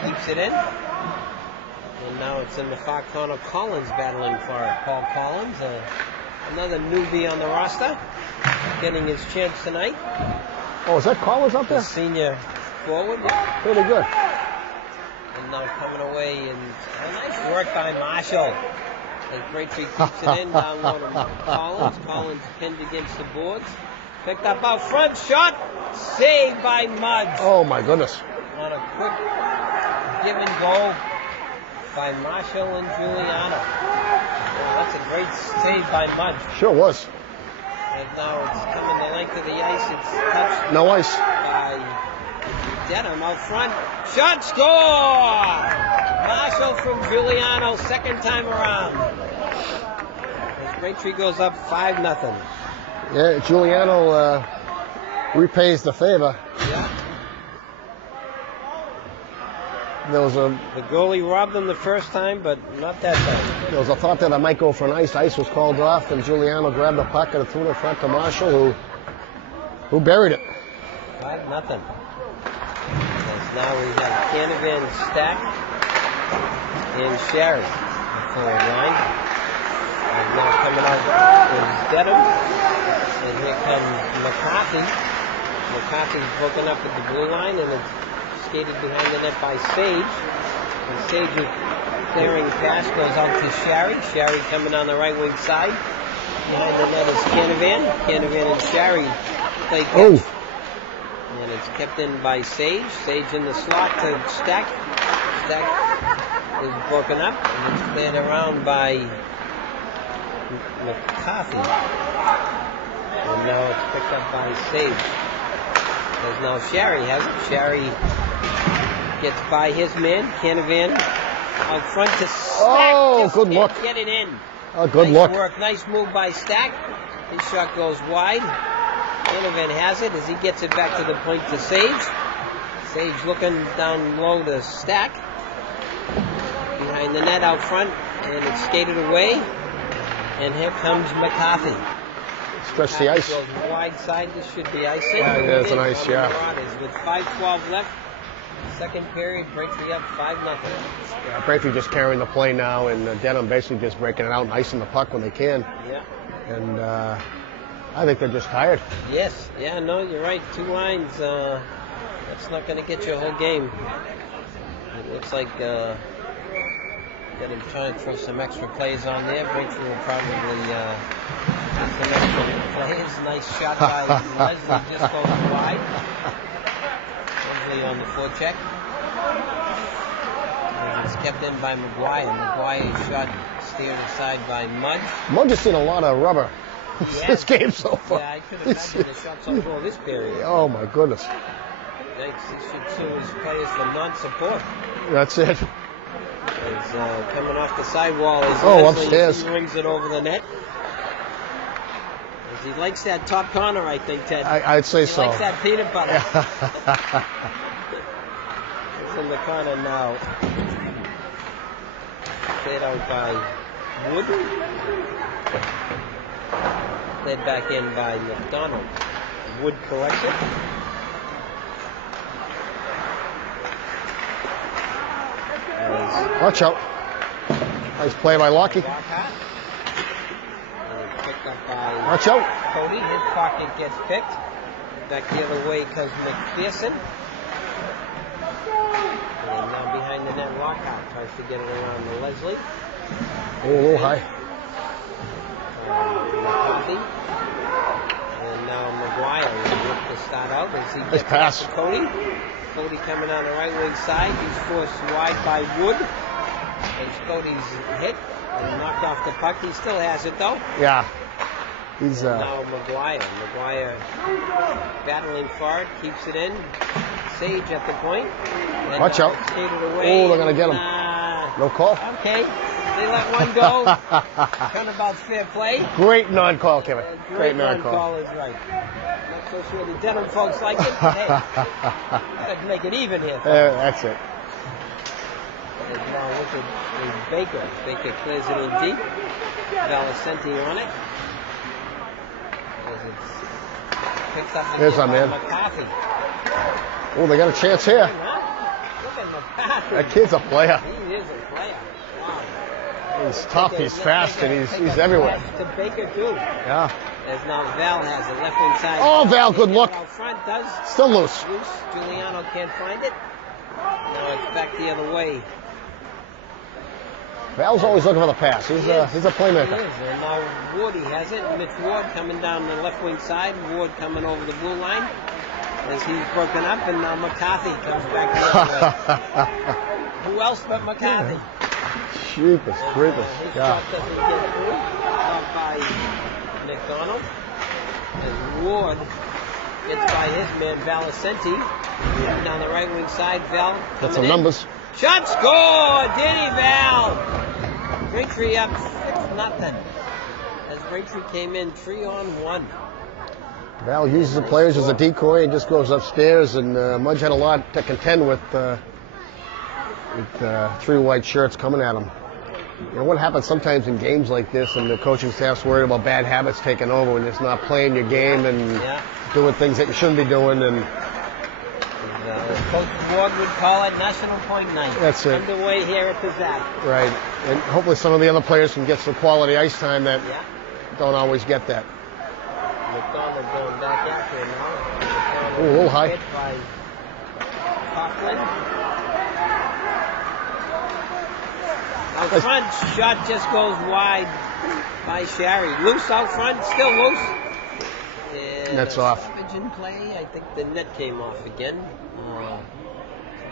keeps it in. And now it's in the far corner. Collins battling for it. Paul Collins, another newbie on the roster, getting his chance tonight. Oh, is that Collins up there? The senior forward. Yeah. Pretty good. And now coming away, and a nice work by Marshall. As Braintree keeps it in, down low to Collins. Collins pinned against the boards. Picked up out front, shot, saved by Mudge. Oh my goodness. On a quick give and go by Marshall and Giuliano. That's a great save by Mudge. Sure was. And now it's coming the length of the ice. It's touched No ice. by Dedham out front. Shot, score! Marshall from Giuliano, second time around. As Braintree goes up 5-0. Yeah, Giuliano repays the favor. Yeah. There was The goalie robbed him the first time, but not that time. a thought that I might go for an ice. Ice was called off, and Giuliano grabbed the puck and threw it in front to Marshall, who buried it. 5-0. As now we have Canavan, Stack, and Sherry. The forward line. And now coming out is Dedham. And here comes McCarthy. McCarthy's broken up at the blue line, and it's skated behind the net by Sage. And Sage is clearing pass, goes out to Sherry. Sherry coming on the right wing side. Behind the net is Canavan. Canavan and Sherry play catch. Oh. And it's kept in by Sage. Sage in the slot to Stack. Stack is broken up, and it's cleared around by McCarthy. And now it's picked up by Sage. Because now Sherry has it. Sherry gets by his man, Canavan, out front to Stack. Oh, Just good can't look. Get it in. Oh, good Nice look. work. Nice move by Stack. His shot goes wide. Canavan has it as he gets it back to the point to Sage. Sage looking down low to Stack. Behind the net out front. And it's skated away. And here comes McCarthy. Stretch the ice. Goes wide side. This should be icing. Yeah, it's an ice, yeah. With 5:12 left. Second period, Braintree up 5-0. Yeah, Braintree just carrying the play now, and Dedham basically just breaking it out and icing the puck when they can. Yeah. And I think they're just tired. Yes. Yeah, no, you're right. Two lines. That's not going to get you a whole game. It looks like got him trying to throw some extra plays on there. Braintree will probably get some extra plays. Nice shot by Leslie, just goes wide. Leslie on the forecheck. And it's kept in by McGuire. McGuire's shot steered aside by Mudge. Mudge has seen a lot of rubber this game so far. Yeah, I could imagine the shots on goal this period. Oh my goodness. Thanks. He should sue his players for non-support. That's it. He's coming off the sidewall as Oh, Leslie upstairs. rings it over the net. He likes that top corner, I think, Ted. I'd say he so. He likes that peanut butter. It's in the corner now. Played out by Wood. Led back in by McDonald. Wood collects it. Watch out. Nice play by Lockie. Watch out. Cody, his pocket gets picked. Back the other way comes McPherson. And now behind the net, Lockout tries to get it around to Leslie. Oh, a little high. McCarthy. And now McGuire will look to start out as he gets pass to Cody. Cody coming on the right wing side. He's forced wide by Wood. And Cody's hit and knocked off the puck. He still has it though. Yeah. He's now McGuire. McGuire battling for it, keeps it in. Sage at the point. And watch out. Away. Oh, they're gonna get him. No call. Okay. They let one go. Turnabout's fair play. Great non-call, Kevin. Great non-call is right. Not so sure the Dedham folks like it, but hey, gotta make it even here. That's it. And now look at Baker. Baker clears it in deep. Valicenti on it. Picks up the McCarthy. Oh, they got a chance here. Look at McCarthy. That kid's a player. He is a player. Wow. He's tough, he's fast, and he's everywhere. To Baker too. Yeah. As now Val has it left inside. Oh, Val, good look. Out front does. Still loose. Giuliano can't find it. Now it's back the other way. Val's always looking for the pass. He's a playmaker. He is. And now Ward, he has it. Mitch Ward coming down the left wing side. Ward coming over the blue line as he's broken up, and now McCarthy comes back the other way. Who else but McCarthy? Jeepers, creepers. His shot doesn't get through. Out by McDonald. And Ward gets by his man Valicenti. Down the right wing side, Val. Got some numbers. Shot score! Diddy Val! Braintree up 6-0. As Braintree came in 3-on-1. Val uses the players as a decoy and just goes upstairs, and Mudge had a lot to contend with three white shirts coming at him. You know what happens sometimes in games like this, and the coaching staff's worried about bad habits taking over and just not playing your game and doing things that you shouldn't be doing. And Coach Ward would call it National Point Night. That's it. Underway here at the Zap. Right. And hopefully some of the other players can get some quality ice time that don't always get that. McDonald going back after him now. Ooh, a little high. Hit by Coughlin. Out front, shot just goes wide by Sherry. Loose out front, still loose. And net's off. Stoppage in play. I think the net came off again.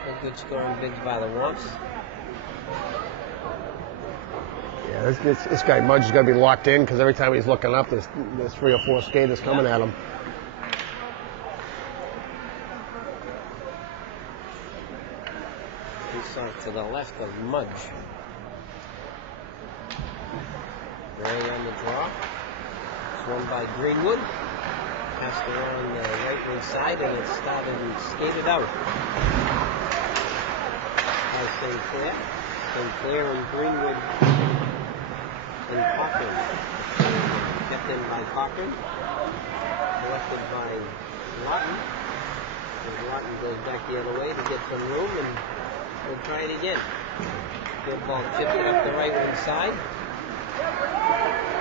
A good scoring bigs by the Wamps. Yeah, this guy Mudge is going to be locked in because every time he's looking up, there's 3 or 4 skaters coming at him. He's off to the left of Mudge. Gray on the draw. It's won by Greenwood. Passed around the right wing side, and it started and skated out. By Sinclair. Sinclair and Greenwood and Cochran. Kept in by Cochran. Collected by Lawton. And Lawton goes back the other way to get some room, and we'll try it again. Good ball chipped up the right wing side.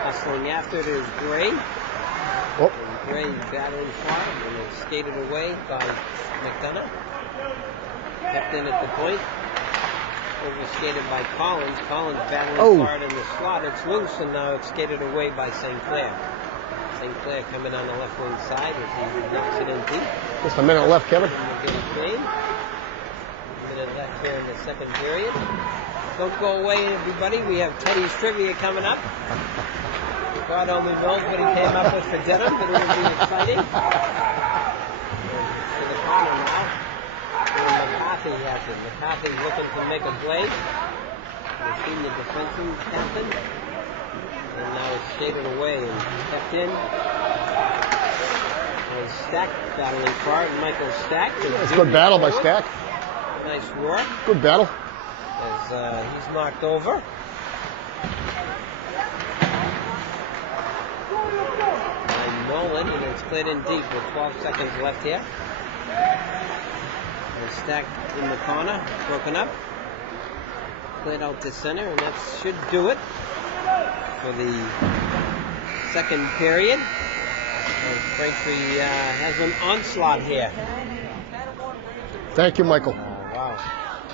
Hustling after it is Gray. Oh. Gray battling for it, and it's skated away by McDonough. Kept in at the point. Overskated by Collins. Collins battling for it in the slot. It's loose, and now it's skated away by St. Clair. St. Clair coming on the left wing side as he knocks it in deep. Just a minute left, Kevin. Minute left here in the second period. Don't go away, everybody. We have Teddy's trivia coming up. God only knows what he came up with for Dedham, but it will be exciting. To the corner now. And McCarthy has it. McCarthy looking to make a play. The senior defenseman captain. And now it's skated away and kept in There's Stack battling for it. Michael Stack. It's a good battle by Stack. Nice roar. Good battle. As he's knocked over. And Nolan, and it's cleared in deep with 12 seconds left here. And Stack in the corner, broken up. Cleared out to center, and that should do it for the second period. As Braintree has an onslaught here. Thank you, Michael. Wow.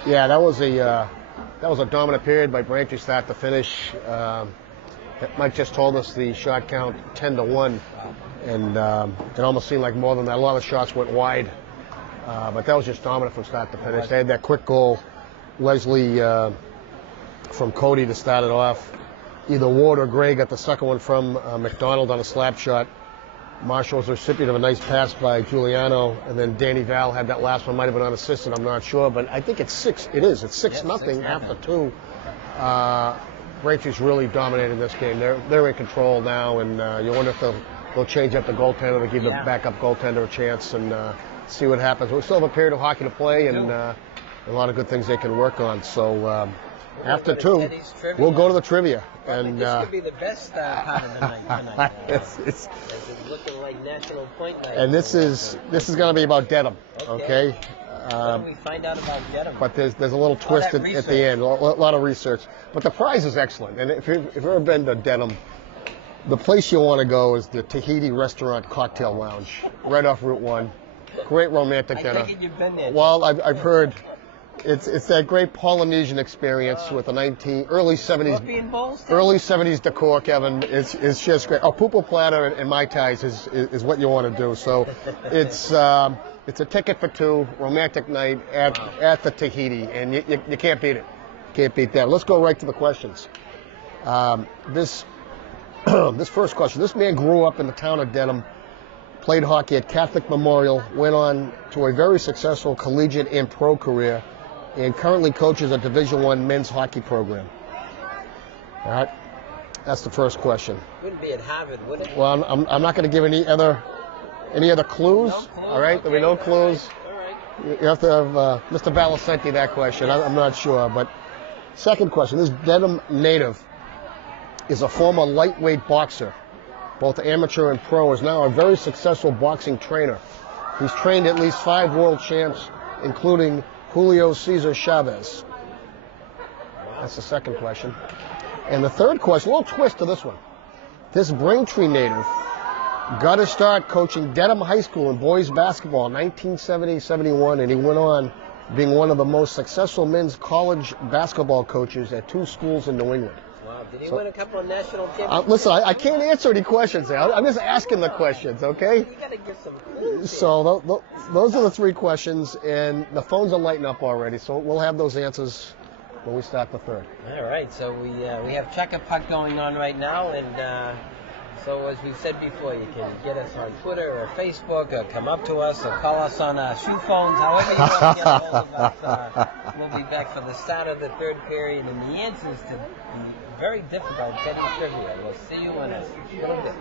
Yeah, that was a dominant period by Braintree start to finish. Mike just told us the shot count 10-1, and it almost seemed like more than that. A lot of shots went wide, but that was just dominant from start to finish. They had that quick goal, Leslie from Cody to start it off. Either Ward or Gray got the second one from McDonald on a slap shot. Marshall was the recipient of a nice pass by Giuliano, and then Danny Val had that last one. Might have been unassisted, I'm not sure, but I think it's 6. It is. It's 6-0 after 2. Braintree's really dominated this game. They're in control now, and you wonder if they'll change up the goaltender to give the backup goaltender a chance and see what happens. We still have a period of hockey to play, and a lot of good things they can work on. So after 2, we'll go to the trivia. And this could be the best part of the night tonight. It's looking like national point night. And this is going to be about Dedham, okay? What do we find out about Dedham? But there's a little twist at the end, a lot of research. But the prize is excellent. And if you've ever been to Dedham, the place you want to go is the Tahiti Restaurant Cocktail Lounge, right off Route 1. Great romantic dinner. I think you've been there. Well, I've heard it's that great Polynesian experience with the early 70s decor, Kevin. It's just great. Oh, pupu platter and mai tais is what you want to do. So it's a ticket for 2, romantic night at the Tahiti, and you can't beat it. Can't beat that. Let's go right to the questions. This first question. This man grew up in the town of Dedham, played hockey at Catholic Memorial, went on to a very successful collegiate and pro career, and currently coaches a Division I men's hockey program. All right, that's the first question. Wouldn't be at Harvard, would it? Well, I'm not going to give any other clues. All right, there'll be no clues. All right. You have to have Mr. Balasenti that question. I'm not sure, but second question. This Dedham native is a former lightweight boxer, both amateur and pro. Is now a very successful boxing trainer. He's trained at least 5 world champs, including Julio Cesar Chavez. That's the second question. And the third question, a little twist to this one. This Braintree native got his start coaching Dedham High School in boys basketball in 1970-71, and he went on being one of the most successful men's college basketball coaches at 2 schools in New England. Wow, did he win a couple of national championships? Listen, I can't answer any questions there. I'm just asking the questions, okay? You got to give some clues. So those are the 3 questions, and the phones are lighting up already, so we'll have those answers when we start the third. All right, so we have checker puck going on right now, and so as we said before, you can get us on Twitter or Facebook, or come up to us, or call us on our shoe phones, however you want to get a hold of us. We'll be back for the start of the third period, and the answers to the very difficult Teddy trivia. We'll see you in a little bit.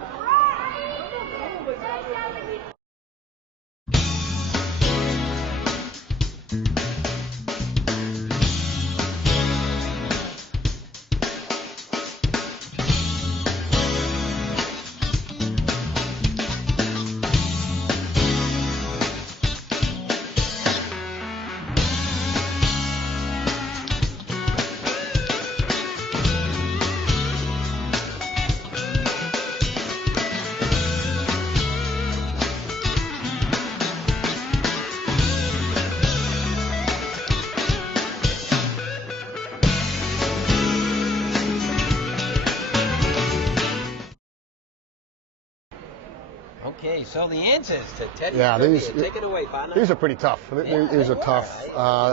Okay, so the answers to Teddy trivia. Take it away, partner. These are pretty tough. These are tough.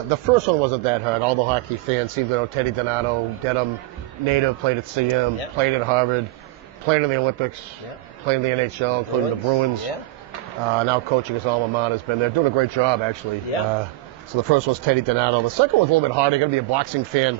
The first one wasn't that hard. All the hockey fans seem to know Teddy Donato, Dedham native, played at CM, played at Harvard, played in the Olympics, played in the NHL, including the Bruins. Now coaching his alma mater. Has been there. Doing a great job, actually. So the first one's Teddy Donato. The second one's a little bit harder. You're going to be a boxing fan.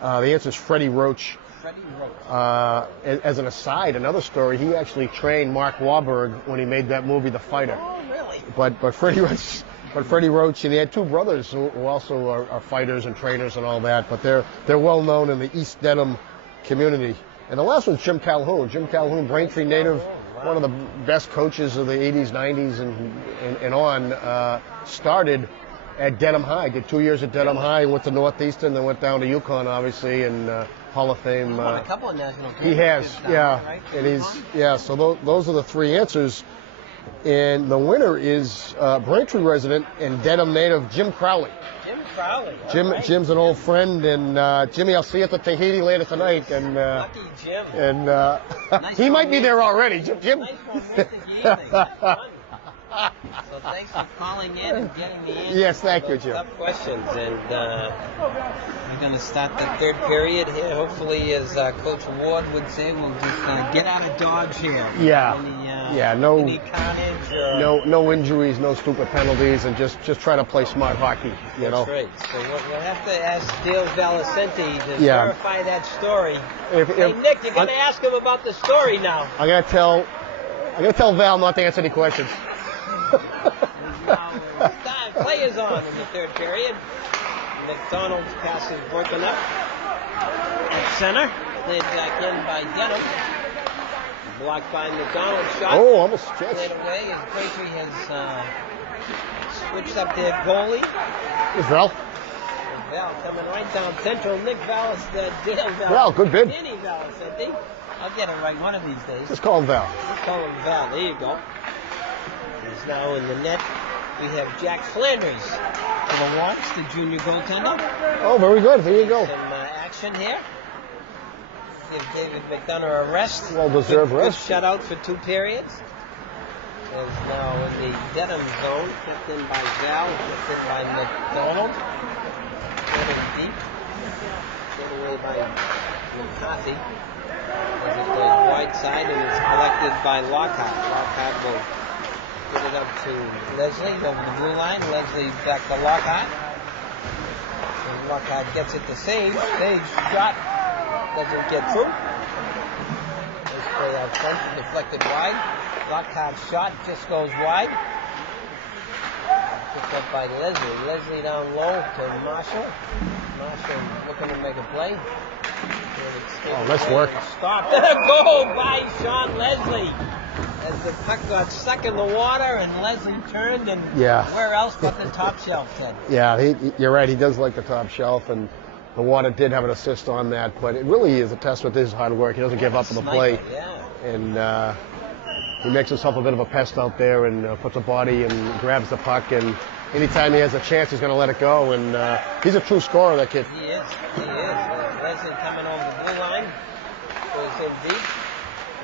The answer is Freddie Roach. Freddie Roach. As an aside, another story, he actually trained Mark Wahlberg when he made that movie, The Fighter. Oh, really? But Freddie Roach, and he had two brothers who also are fighters and trainers and all that, but they're well known in the East Dedham community. And the last one's Jim Calhoun. Jim Calhoun, Braintree native, one of the best coaches of the 80s, 90s, and on, started at Dedham High, did 2 years at Dedham High, went to Northeastern, then went down to UConn, obviously, and Hall of Fame. He's won a couple of national he has, championships yeah. now, right? And so those are the three answers. And the winner is Braintree resident and Dedham native Jim Crowley. Jim Crowley. All right. Jim's an old friend, and Jimmy, I'll see you at the Tahiti later tonight. And Lucky Jim. and Nice he might be one, there Nick. already. Jim. Nice romantic evening. That's fun. So thanks for calling in and getting the answers. Yes, thank to you, those Jim. Tough questions, and we're going to start the third period here. Hopefully, as Coach Ward would say, we'll just get out of Dodge here. Yeah. Any carnage or... No injuries, no stupid penalties, and just try to play smart hockey. You know. That's right. So we'll have to ask Dale Valicenti to Yeah. verify that story. If Hey, Nick, you're going to ask him about the story now. I gotta tell Val not to answer any questions. Players on in the third period. McDonald's pass is broken up at center. Played back in by Dedham. Blocked by McDonald's shot. Oh, almost Played just. away as Braintree has switched up their goalie. Here's Val. Val coming right down central. Nick Vallis, Dale Vallis. Val, good bid. Danny Vallis, I think. I'll get it right one of these days. Just call him Val. Let's call him Val. There you go. He's now in the net. We have Jack Flanders for the Wonks, the junior goaltender. Oh, very good. There you go. Some action here. Give David McDonough a rest. Well-deserved Good rest. shutout for 2 periods. Is now in the Dedham zone, kept in by Val, kept in by McDonald. Getting deep. Get away by McCarthy. As it goes wide side and it's collected by Lockhart. Lockhart will get it up to Leslie over the blue line. Leslie back to Lockhart. And Lockhart gets it to Sage. Sage shot. Doesn't get through. Nice play out front. Deflected wide. Lockhart's shot just goes wide. Picked up by Leslie. Leslie down low to Marshall. Marshall looking to make a play. Oh, nice work. Stop. Goal by Sean Leslie. As the puck got stuck in the water and Leslie turned and where else but the top shelf, Ted? Yeah, you're right. He does like the top shelf, and the Water did have an assist on that. But it really is a testament to his hard work. He doesn't give up on the play. Yeah. And he makes himself a bit of a pest out there and puts a body and grabs the puck. And anytime he has a chance, he's going to let it go. And he's a true scorer, that kid. He is. He is. Leslie coming over the blue line. Goes in deep.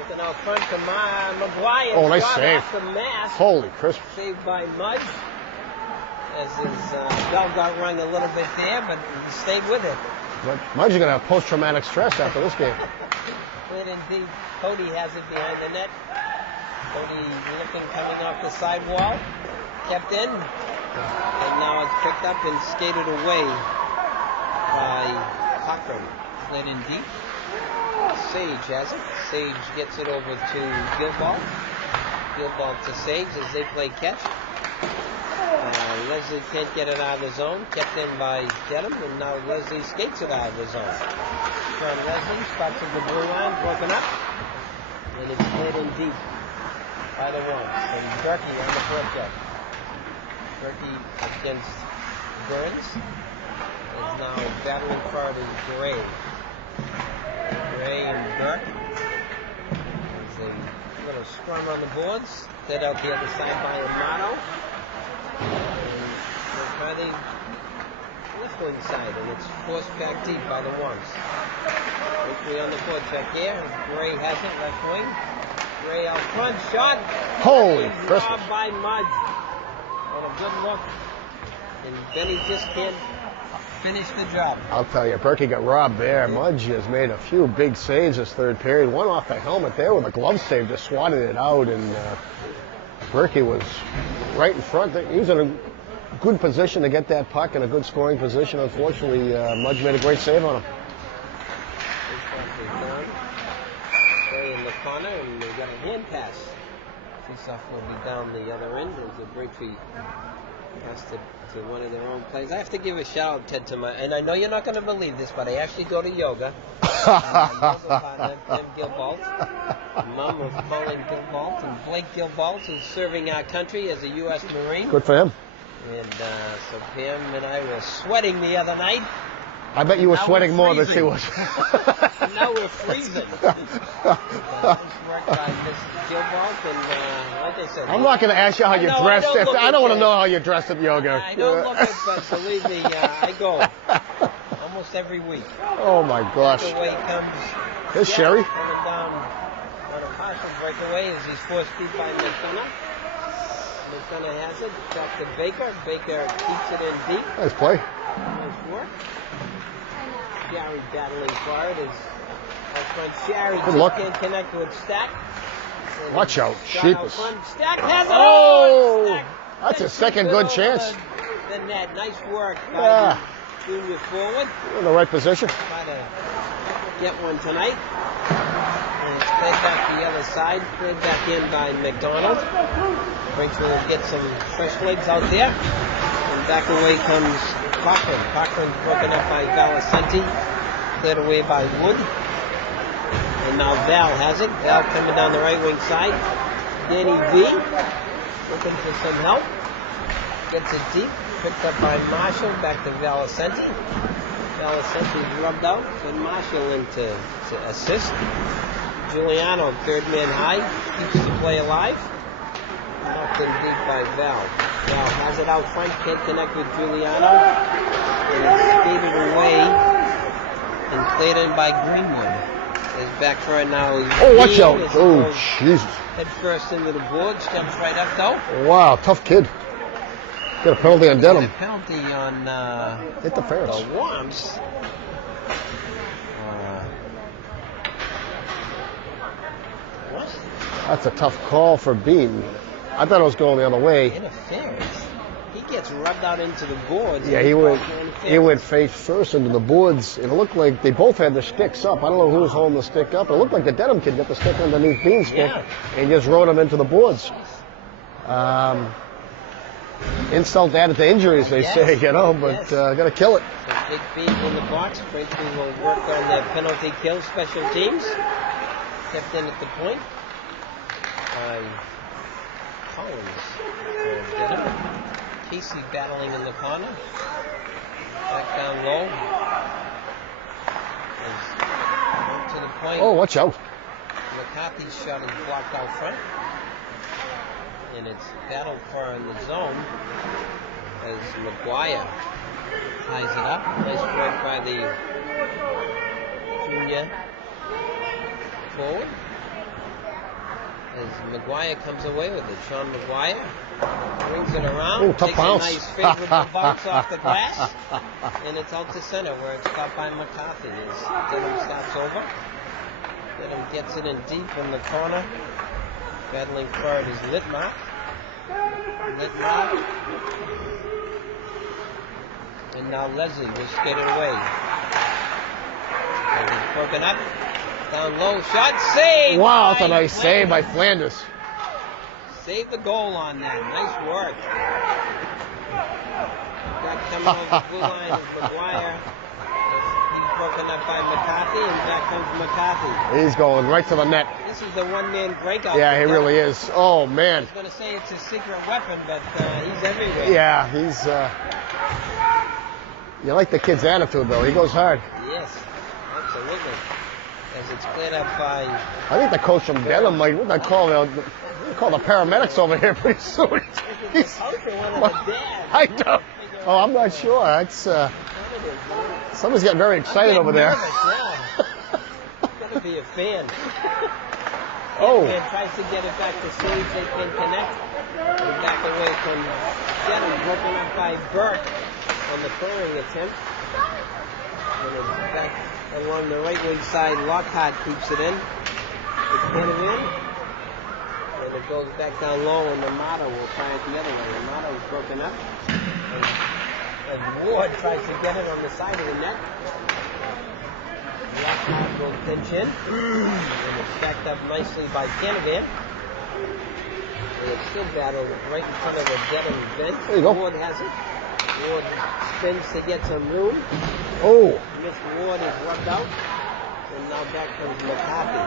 Looking out front to McGuire. Oh, nice shot save. off the mask. Holy crisp. Saved by Mudge. As his bell got rung a little bit there, but he stayed with it. Mudge is going to have post-traumatic stress after this game. Cleared in deep. Cody has it behind the net. Cody looking coming off the sidewall. Kept in. And now it's picked up and skated away by Cochran. Slid in deep. Sage has it. Sage gets it over to Gilball. Gilball to Sage as they play catch. Leslie can't get it out of the zone. Kept in by Dedham, and now Leslie skates it out of the zone. Sean Leslie starts at the blue line, broken up, and it's played in deep by the Wonks. And Berkey on the forecheck. Berkey against Burns is now battling for it in Gray. Gray and Burke. There's a little scrum on the boards. Dead out the other side by Amato. And they're trying the left wing side, and it's forced back deep by the Wonks. Quickly on the forecheck here. Gray has it, left wing. Gray out front, shot. Holy Christmas. Robbed by Mudge. What a good look. And Benny just can't finish the job. I'll tell you, Berkey got robbed there. Mudge has made a few big saves this third period. One off the helmet there with a glove save, just swatted it out, and Berkey was right in front. He was in a good position to get that puck in a good scoring position. Unfortunately, Mudge made a great save on him. corner, and they got a hand pass. Face-off will be down the other end as the Braintree pass to one of their own players. I have to give a shout out, Ted, to and I know you're not going to believe this, but I actually go to yoga. Yoga partner, Tim Gilbalt, mom of Colin Gilbalt, and Blake Gilbalt is serving our country as a U.S. Marine. Good for him. And so Pam and I were sweating the other night. I bet you were sweating more than she was. Now we're freezing. Nice work by Mrs. Gilbalt, and like I said, I'm not going to ask you how you dressed. I don't want to know how you dressed at yoga. I don't look it, but believe me, I go almost every week. Oh my gosh. Breakaway comes. Here's Sherry. Coming down on a partial breakaway as he's forced deep by McDonough. McDonough has it. Back to Baker. Baker keeps it in deep. Nice play. Nice work. Sherry battling for it as front Sherry can't connect with Stack. Watch out. Sheepus. Stack has it. Oh! Stack. That's a second good chance. Then that nice work by the junior forward. In the right position. Try to get one tonight. And it's played back the other side. Played back in by McDonald. Braintree will get some fresh legs out there. And back away comes Cochran. Cochran's broken up by Valicenti. Cleared away by Wood. And now Val has it. Val coming down the right wing side. Danny V. Looking for some help. Gets it deep. Picked up by Marshall. Back to Valicenti. Valicenti's rubbed out. And Marshall in to assist. Giuliano, third man high. Keeps the play alive. Knocked in deep by Val. Val has it out front. Can't connect with Giuliano. And it's skated away and played in by Greenwood. His back for it now. Oh, watch out. Oh, Jesus. Head first into the board. Steps right up, though. Wow, tough kid. Got a penalty on Dedham. A penalty on Hit the Ferris. The Worms. What? That's a tough call for Bean. I thought it was going the other way. Interference. He gets rubbed out into the boards. Yeah, he went face first into the boards. It looked like they both had their sticks up. I don't know who was holding the stick up. It looked like the Dedham kid got the stick underneath Bean's stick and just rode him into the boards. Insult added to injuries, they say, you know, but got to kill it. So big beat in the box. Braintree will work on their penalty kill special teams. Kept in at the point by Collins. Casey battling in the corner. Back down low. To the point. Oh, watch out. McCarthy's shot is blocked out front. And it's battled for in the zone as McGuire ties it up. Nice work by the junior forward. As McGuire comes away with it. Sean McGuire brings it around. Ooh, tough takes bounce. a nice favorable bounce off the glass. And it's out to center where it's caught by McCarthy. As Dedham stops over. Dedham gets it in deep in the corner. Battling for it is Litmark. And now Leslie will skate it away. And he's broken up. Down low. Shot saved. Wow, that's a nice save by Flanders. Save the goal on that. Nice work. Got coming over the blue line is McGuire. He's broken up by McCarthy, and back comes McCarthy. He's going right to the net. This is the one-man breakout. Yeah, he really is. Oh, man. I was going to say it's a secret weapon, but he's everywhere. Yeah, he's... You like the kid's attitude, though. He goes hard. Yes, absolutely. As it's cleared up by... I think the coach from Dedham might... What I call the paramedics over here pretty soon. I don't... Oh, I'm not sure. That's... Somebody's getting very excited over there. Got to be a fan. Oh. And tries to get it back to Sage. They can connect. And back away from Dedham, broken up by Burke on the throwing attempt. And it's back along the right wing side. Lockhart keeps it in. It's get it in. And it goes back down low, and Amato will try it the other way. Amato's broken up. And Ward tries to get it on the side of the net. Lockhart will pinch in. And it's backed up nicely by Canavan. And it's still battled right in front of the Dedham bench. There you go. Ward has it. Ward spins to get some room. Oh. Miss Ward is rubbed out. And now back comes McCarthy.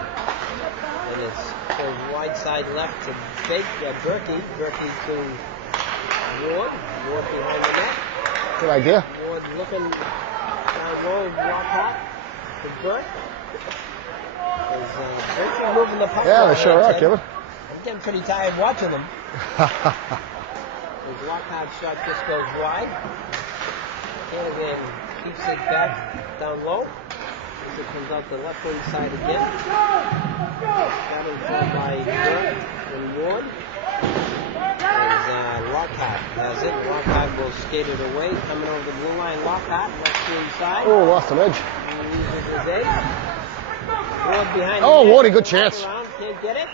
And it goes wide side left to Berkey. Berkey to Ward. Ward behind the net. Good idea. Ward looking down low. Lockhart to Burke. Berkey moving the puck. Yeah, they sure are, Kevin. I'm getting pretty tired watching them. The Lockhart shot just goes wide. Canavan keeps it back down low. As it comes out the left wing side again. Battled for by Burke and Ward. As Lockhart has it. Lockhart will skate it away. Coming over the blue line. Lockhart left wing side. Oh, lost an edge. He loses his edge. Ward behind. Oh, the Wardy, good chance. around, can't get it.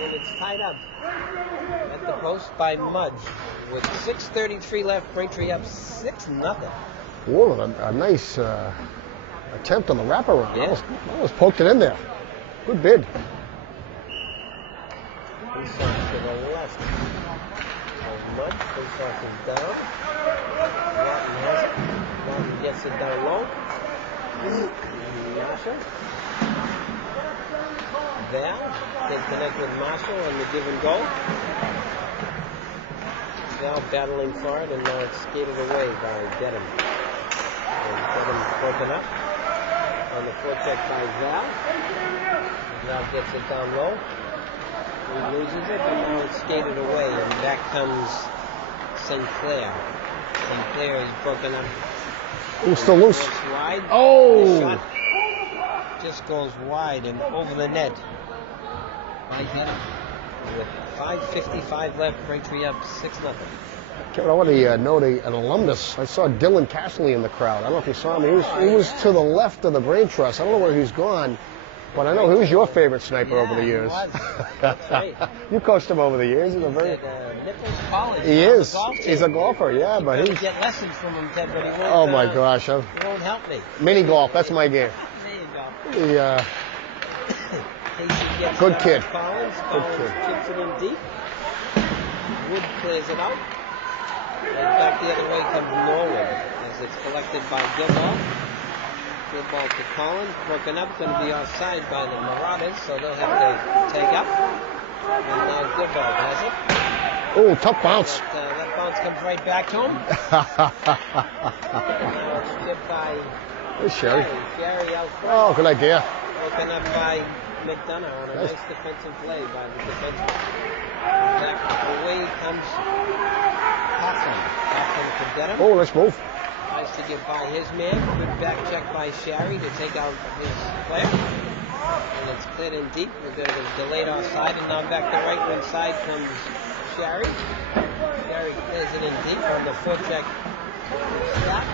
And it's tied up at the post by Mudge. With 6:33 left, Braintree up 6-0. Whoa, a nice attempt on the wraparound. Yeah. Almost poked it in there. Good bid. Face off to the left. So Mudge, face off is down. Martin has it. Martin gets it down low. Marshall. Val can connect with Marshall on the give and go. Val battling for it, and now it's skated away by Dedham. And Dedham broken up on the forecheck by Val. Val gets it down low. He loses it, but now it's skated away, and back comes St. Clair. St. Clair is broken up. Oh, still loose. Wide. Oh! The shot just goes wide and over the net by Dedham. With 5:55 left, Braintree up 6-0. Kevin, I want to note an alumnus. I saw Dylan Castley in the crowd. I don't know if you saw him. He was to the left of the Brain Trust. I don't know where he's gone, but I know he was your favorite sniper over the years. He was. That's right. You coached him over the years. He's a very. At Nichols College. He is. Golf He's a golfer, yeah, but he's. he's. Get lessons from him, Ted, but he won't. Oh my gosh! He won't help me. Mini golf. That's my game. There you go. The good kid. Collins Good kid. chips it in deep. Wood clears it out. And back the other way comes Norwood as it's collected by Gilball. Gilball to Collins. Broken up. Going to be offside by the Marauders, so they'll have to take up. And now Gilball has it. Oh, tough bounce. That bounce comes right back to him. And now it's chipped by Hey, Sherry. Sherry out front. Oh, good idea. Broken up by McDonough on a nice defensive play by the defenseman. Back away comes Hoffman. Hoffman to Dedham. Oh, let's move. Tries to get by his man. Good back check by Sherry to take out his player. And it's cleared in deep. We're going to get delayed offside. And now back to right wing side comes Sherry. Sherry clears it in deep on the forecheck. Stop.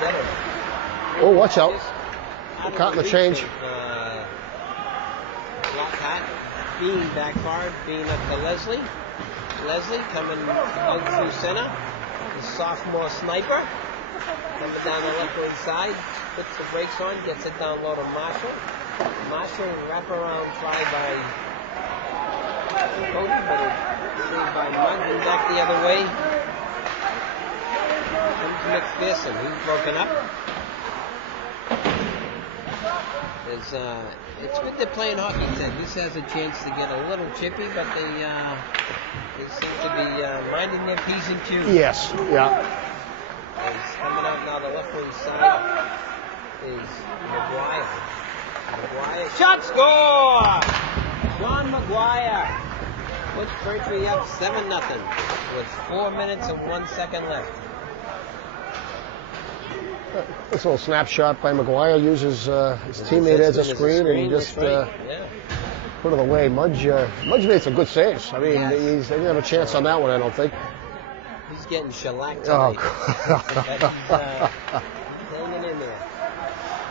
Dedham. Oh, watch out. Caught in the change. Lockhart being back hard, being up to Leslie. Leslie coming out through center. The sophomore sniper. Coming down the left wing side. Puts the brakes on, gets it down low to Marshall. Marshall wraparound try by Cody, but it's saved by Mudge. And back the other way. Comes McPherson. He's broken up. It's good they're playing hockey, Ted. This has a chance to get a little chippy, but they seem to be minding their P's and Q's. Yes, yeah. As coming out now the left wing side is McGuire. McGuire. Shot score! Sean McGuire puts Braintree up 7-0 with 4 minutes and 1 second left. This little snapshot by McGuire uses his teammate as a screen, and he just put it away. Mudge made some good saves. I mean, he didn't have a chance on that one, I don't think. He's getting shellacked tonight. Oh, he's hanging in there.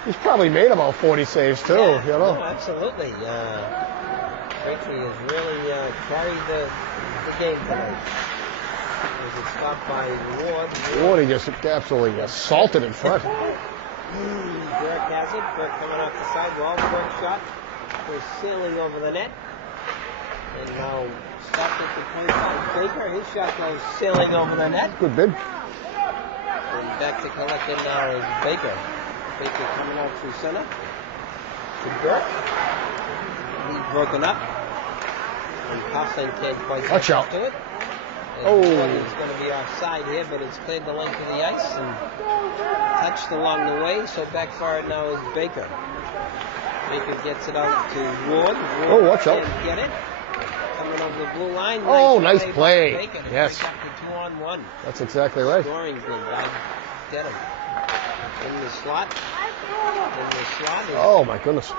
He's probably made about 40 saves too, Yeah, you know. no, absolutely. Braintree has really carried the game tonight. As it's stopped by Ward. Ward, he just absolutely assaulted in front. Burke has it. Burke coming off the sidewall. Burke shot was sailing over the net. And now stopped at the point by Baker. His shot goes sailing over the net. Good bid. And back to collect it now is Baker. Baker coming out through center to Burke. He's broken up. And Coughlin can't quite Watch out. to it. And Oh. It's going to be offside here, but it's cleared the length of the ice and touched along the way. So back for it now is Baker. Baker gets it out to Ward. Oh, watch out. Can't get it. Coming over the blue line. Oh, nice play. By Baker to Yes. break up to 2-on-1. That's exactly right. Scoring good by Dedham. In the slot. In the slot is Oh, my goodness.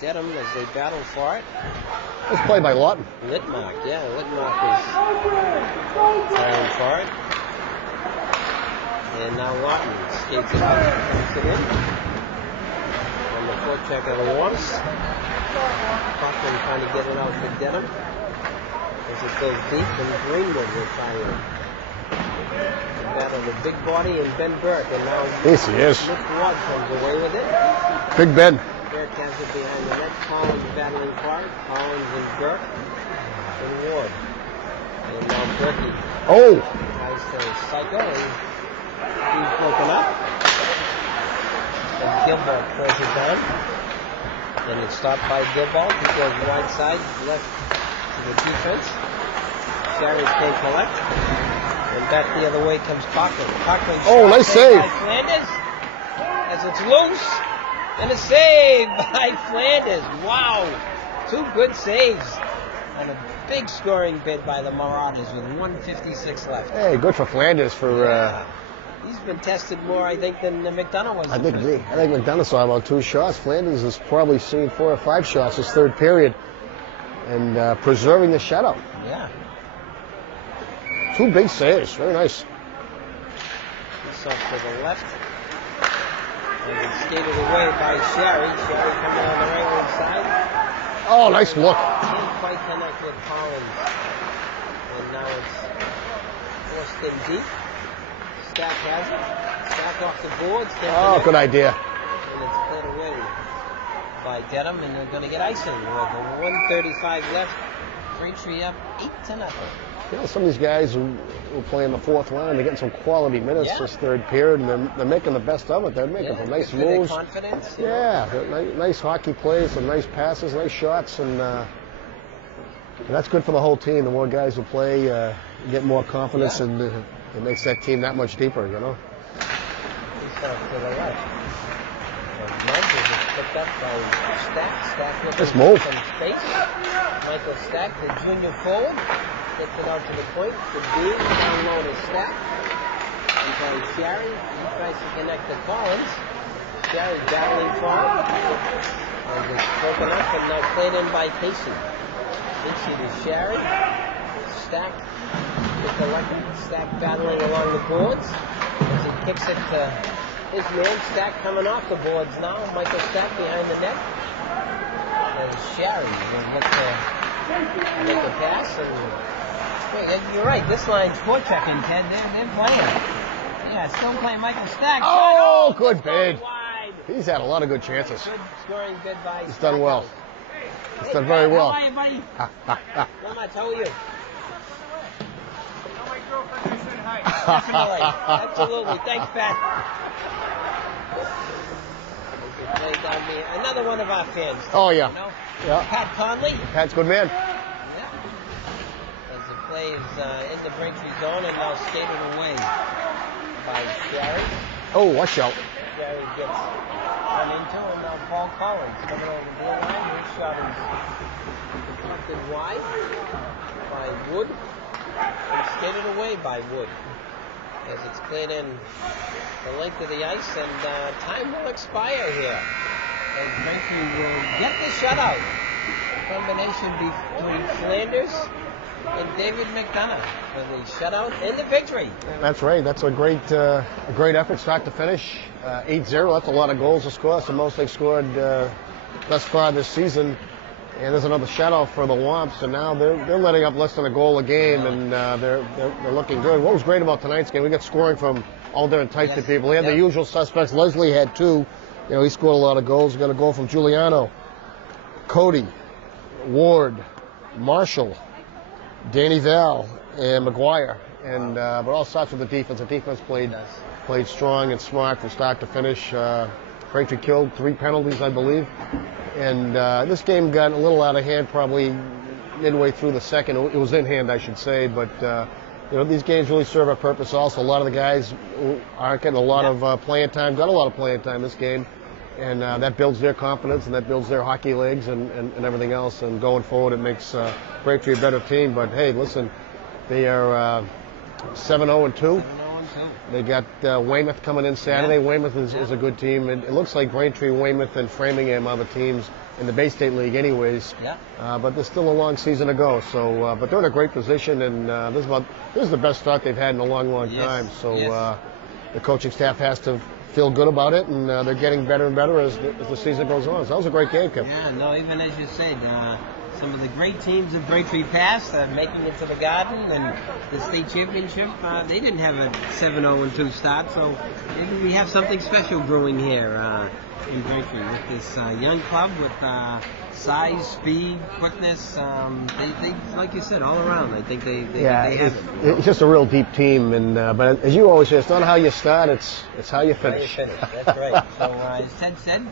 Dedham as they battle for it. Nice play by Lawton. Litmark, yeah, Litmark is trying for it. And now Lawton skates it out, comes it in. On the forecheck of the Warms. Coughlin trying to get it out for Dedham. As it goes deep, and Greenwood will try to battle the big body and Ben Burke. And now Yes, he is. Nick Ward comes away with it. Big Ben. Burke has it behind the net. Collins battling for it. Collins and Burke and Ward. And now Berkey Oh, tries to cycle and he's broken up. And Gilbert throws it down. And it's stopped by Gilbert. He goes right side, left to the defense. Sherry can't collect. And back the other way comes Coughlin. Coughlin Oh, nice save. by Flanders as it's loose. And a save by Flanders. Wow. Two good saves. And a big scoring bid by the Marauders with 1:56 left. hey, good for Flanders for. He's been tested more, I think, than McDonough was. I think McDonough saw about 2 shots. Flanders has probably seen 4 or 5 shots this third period, and preserving the shutout. Yeah. 2 big saves. Very nice. This off to the left. And it's skated away by Sherry. Sherry coming on the right wing side. Oh, nice look. Didn't quite connect with Collins. And now it's forced in deep. Stack has it. Stack off the boards. Oh, good idea. And it's cleared away by Dedham, and they're going to get icing with 1:35 left. Braintree up 8-0. You know, some of these guys who play in the 4th line, they're getting some quality minutes this third period, and they're making the best of it. They're making some nice moves. Their confidence. Yeah, nice hockey plays, some nice passes, nice shots, and that's good for the whole team. The more guys who play, get more confidence, and it makes that team that much deeper, you know. He's off to the left. Michael is picked up by Stack. Stack looking move. some space. Michael Stack, the junior forward. Gets it out to the point. The D down low to Stack. And by Sherry, he tries to connect to Collins. Sherry battling for it. And it's broken up and now played in by Casey. Casey to Sherry. Stack to collect it. Stack battling along the boards. As he kicks it to his man. Stack coming off the boards now. Michael Stack behind the net. And Sherry will look to make a pass. And you're right, this line's forechecking, Ted. They're playing. Yeah, still playing Michael Stack. Oh, good bid. Wide. He's had a lot of good chances. Good scoring bid by He's Stack. done well. He's done Hey, very Pat, well. How are you, buddy? Come on, how are you? Tell my girlfriend I said hi. Definitely. Absolutely. Thanks, Pat. Play down here. Another one of our fans. Oh, yeah. You know? Yeah. Pat Conley. Pat's a good man. Yeah. As the play is in the Braintree zone and now skated away by Sherry. Oh, watch out. Sherry gets run into, and now Paul Collins coming over the blue line. His shot is deflected wide by Wood and skated away by Wood as it's cleared in the length of the ice, and time will expire here as Braintree will get the shutout. Combination between Flanders and David McDonough for the shutout and the victory. That's right. That's a great effort, start to finish. 8-0. That's a lot of goals to score. That's the most they've scored thus far this season. And there's another shutout for the Womps, and now they're letting up less than a goal a game, and they're looking good. What was great about tonight's game? We got scoring from all different types of Yes. people. He had the Yep. usual suspects. Leslie had 2. You know, he scored a lot of goals. He got a goal from Giuliano, Cody, Ward, Marshall, Danny Val, and McGuire. And but all starts with the defense. The defense played strong and smart from start to finish. Braintree killed 3 penalties, I believe. And this game got a little out of hand probably midway through the second. It was in hand, I should say. But, you know, these games really serve a purpose also. A lot of the guys who aren't getting a lot of playing time, got a lot of playing time this game. And that builds their confidence and that builds their hockey legs and everything else. And going forward, it makes Braintree a better team. But, hey, listen, they are 7-0-2. They got Weymouth coming in Saturday. Yeah. Weymouth is a good team. It looks like Braintree, Weymouth, and Framingham are the teams in the Bay State League anyways. Yeah. But there's still a long season to go. So, but they're in a great position, and this is the best start they've had in a long, long Yes. time. So Yes. the coaching staff has to feel good about it, and they're getting better and better as the season goes on. So that was a great game, Kevin. Yeah, no, even as you said, some of the great teams of Braintree past making it to the Garden and the state championship, they didn't have a 7-0-2 start, so maybe we have something special brewing here in Braintree with this young club with size, speed, quickness. They, like you said, all around. I think they have it. It's just a real deep team, and but as you always say, it's not how you start; it's how you finish. That's right. So as Ted said,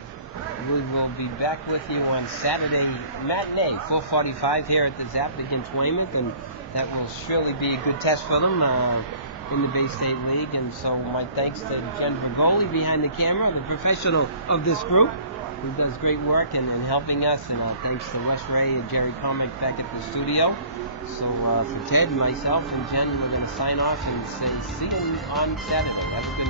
we will be back with you on Saturday matinee, 4:45 here at the Zap against Weymouth, and that will surely be a good test for them in the Bay State League. And so my thanks to Jen Vergoli behind the camera, the professional of this group, who does great work and helping us. And thanks to Les Ray and Jerry Comic back at the studio. So for Ted, myself, and Jen, we're going to sign off and say see you on Saturday. Have a good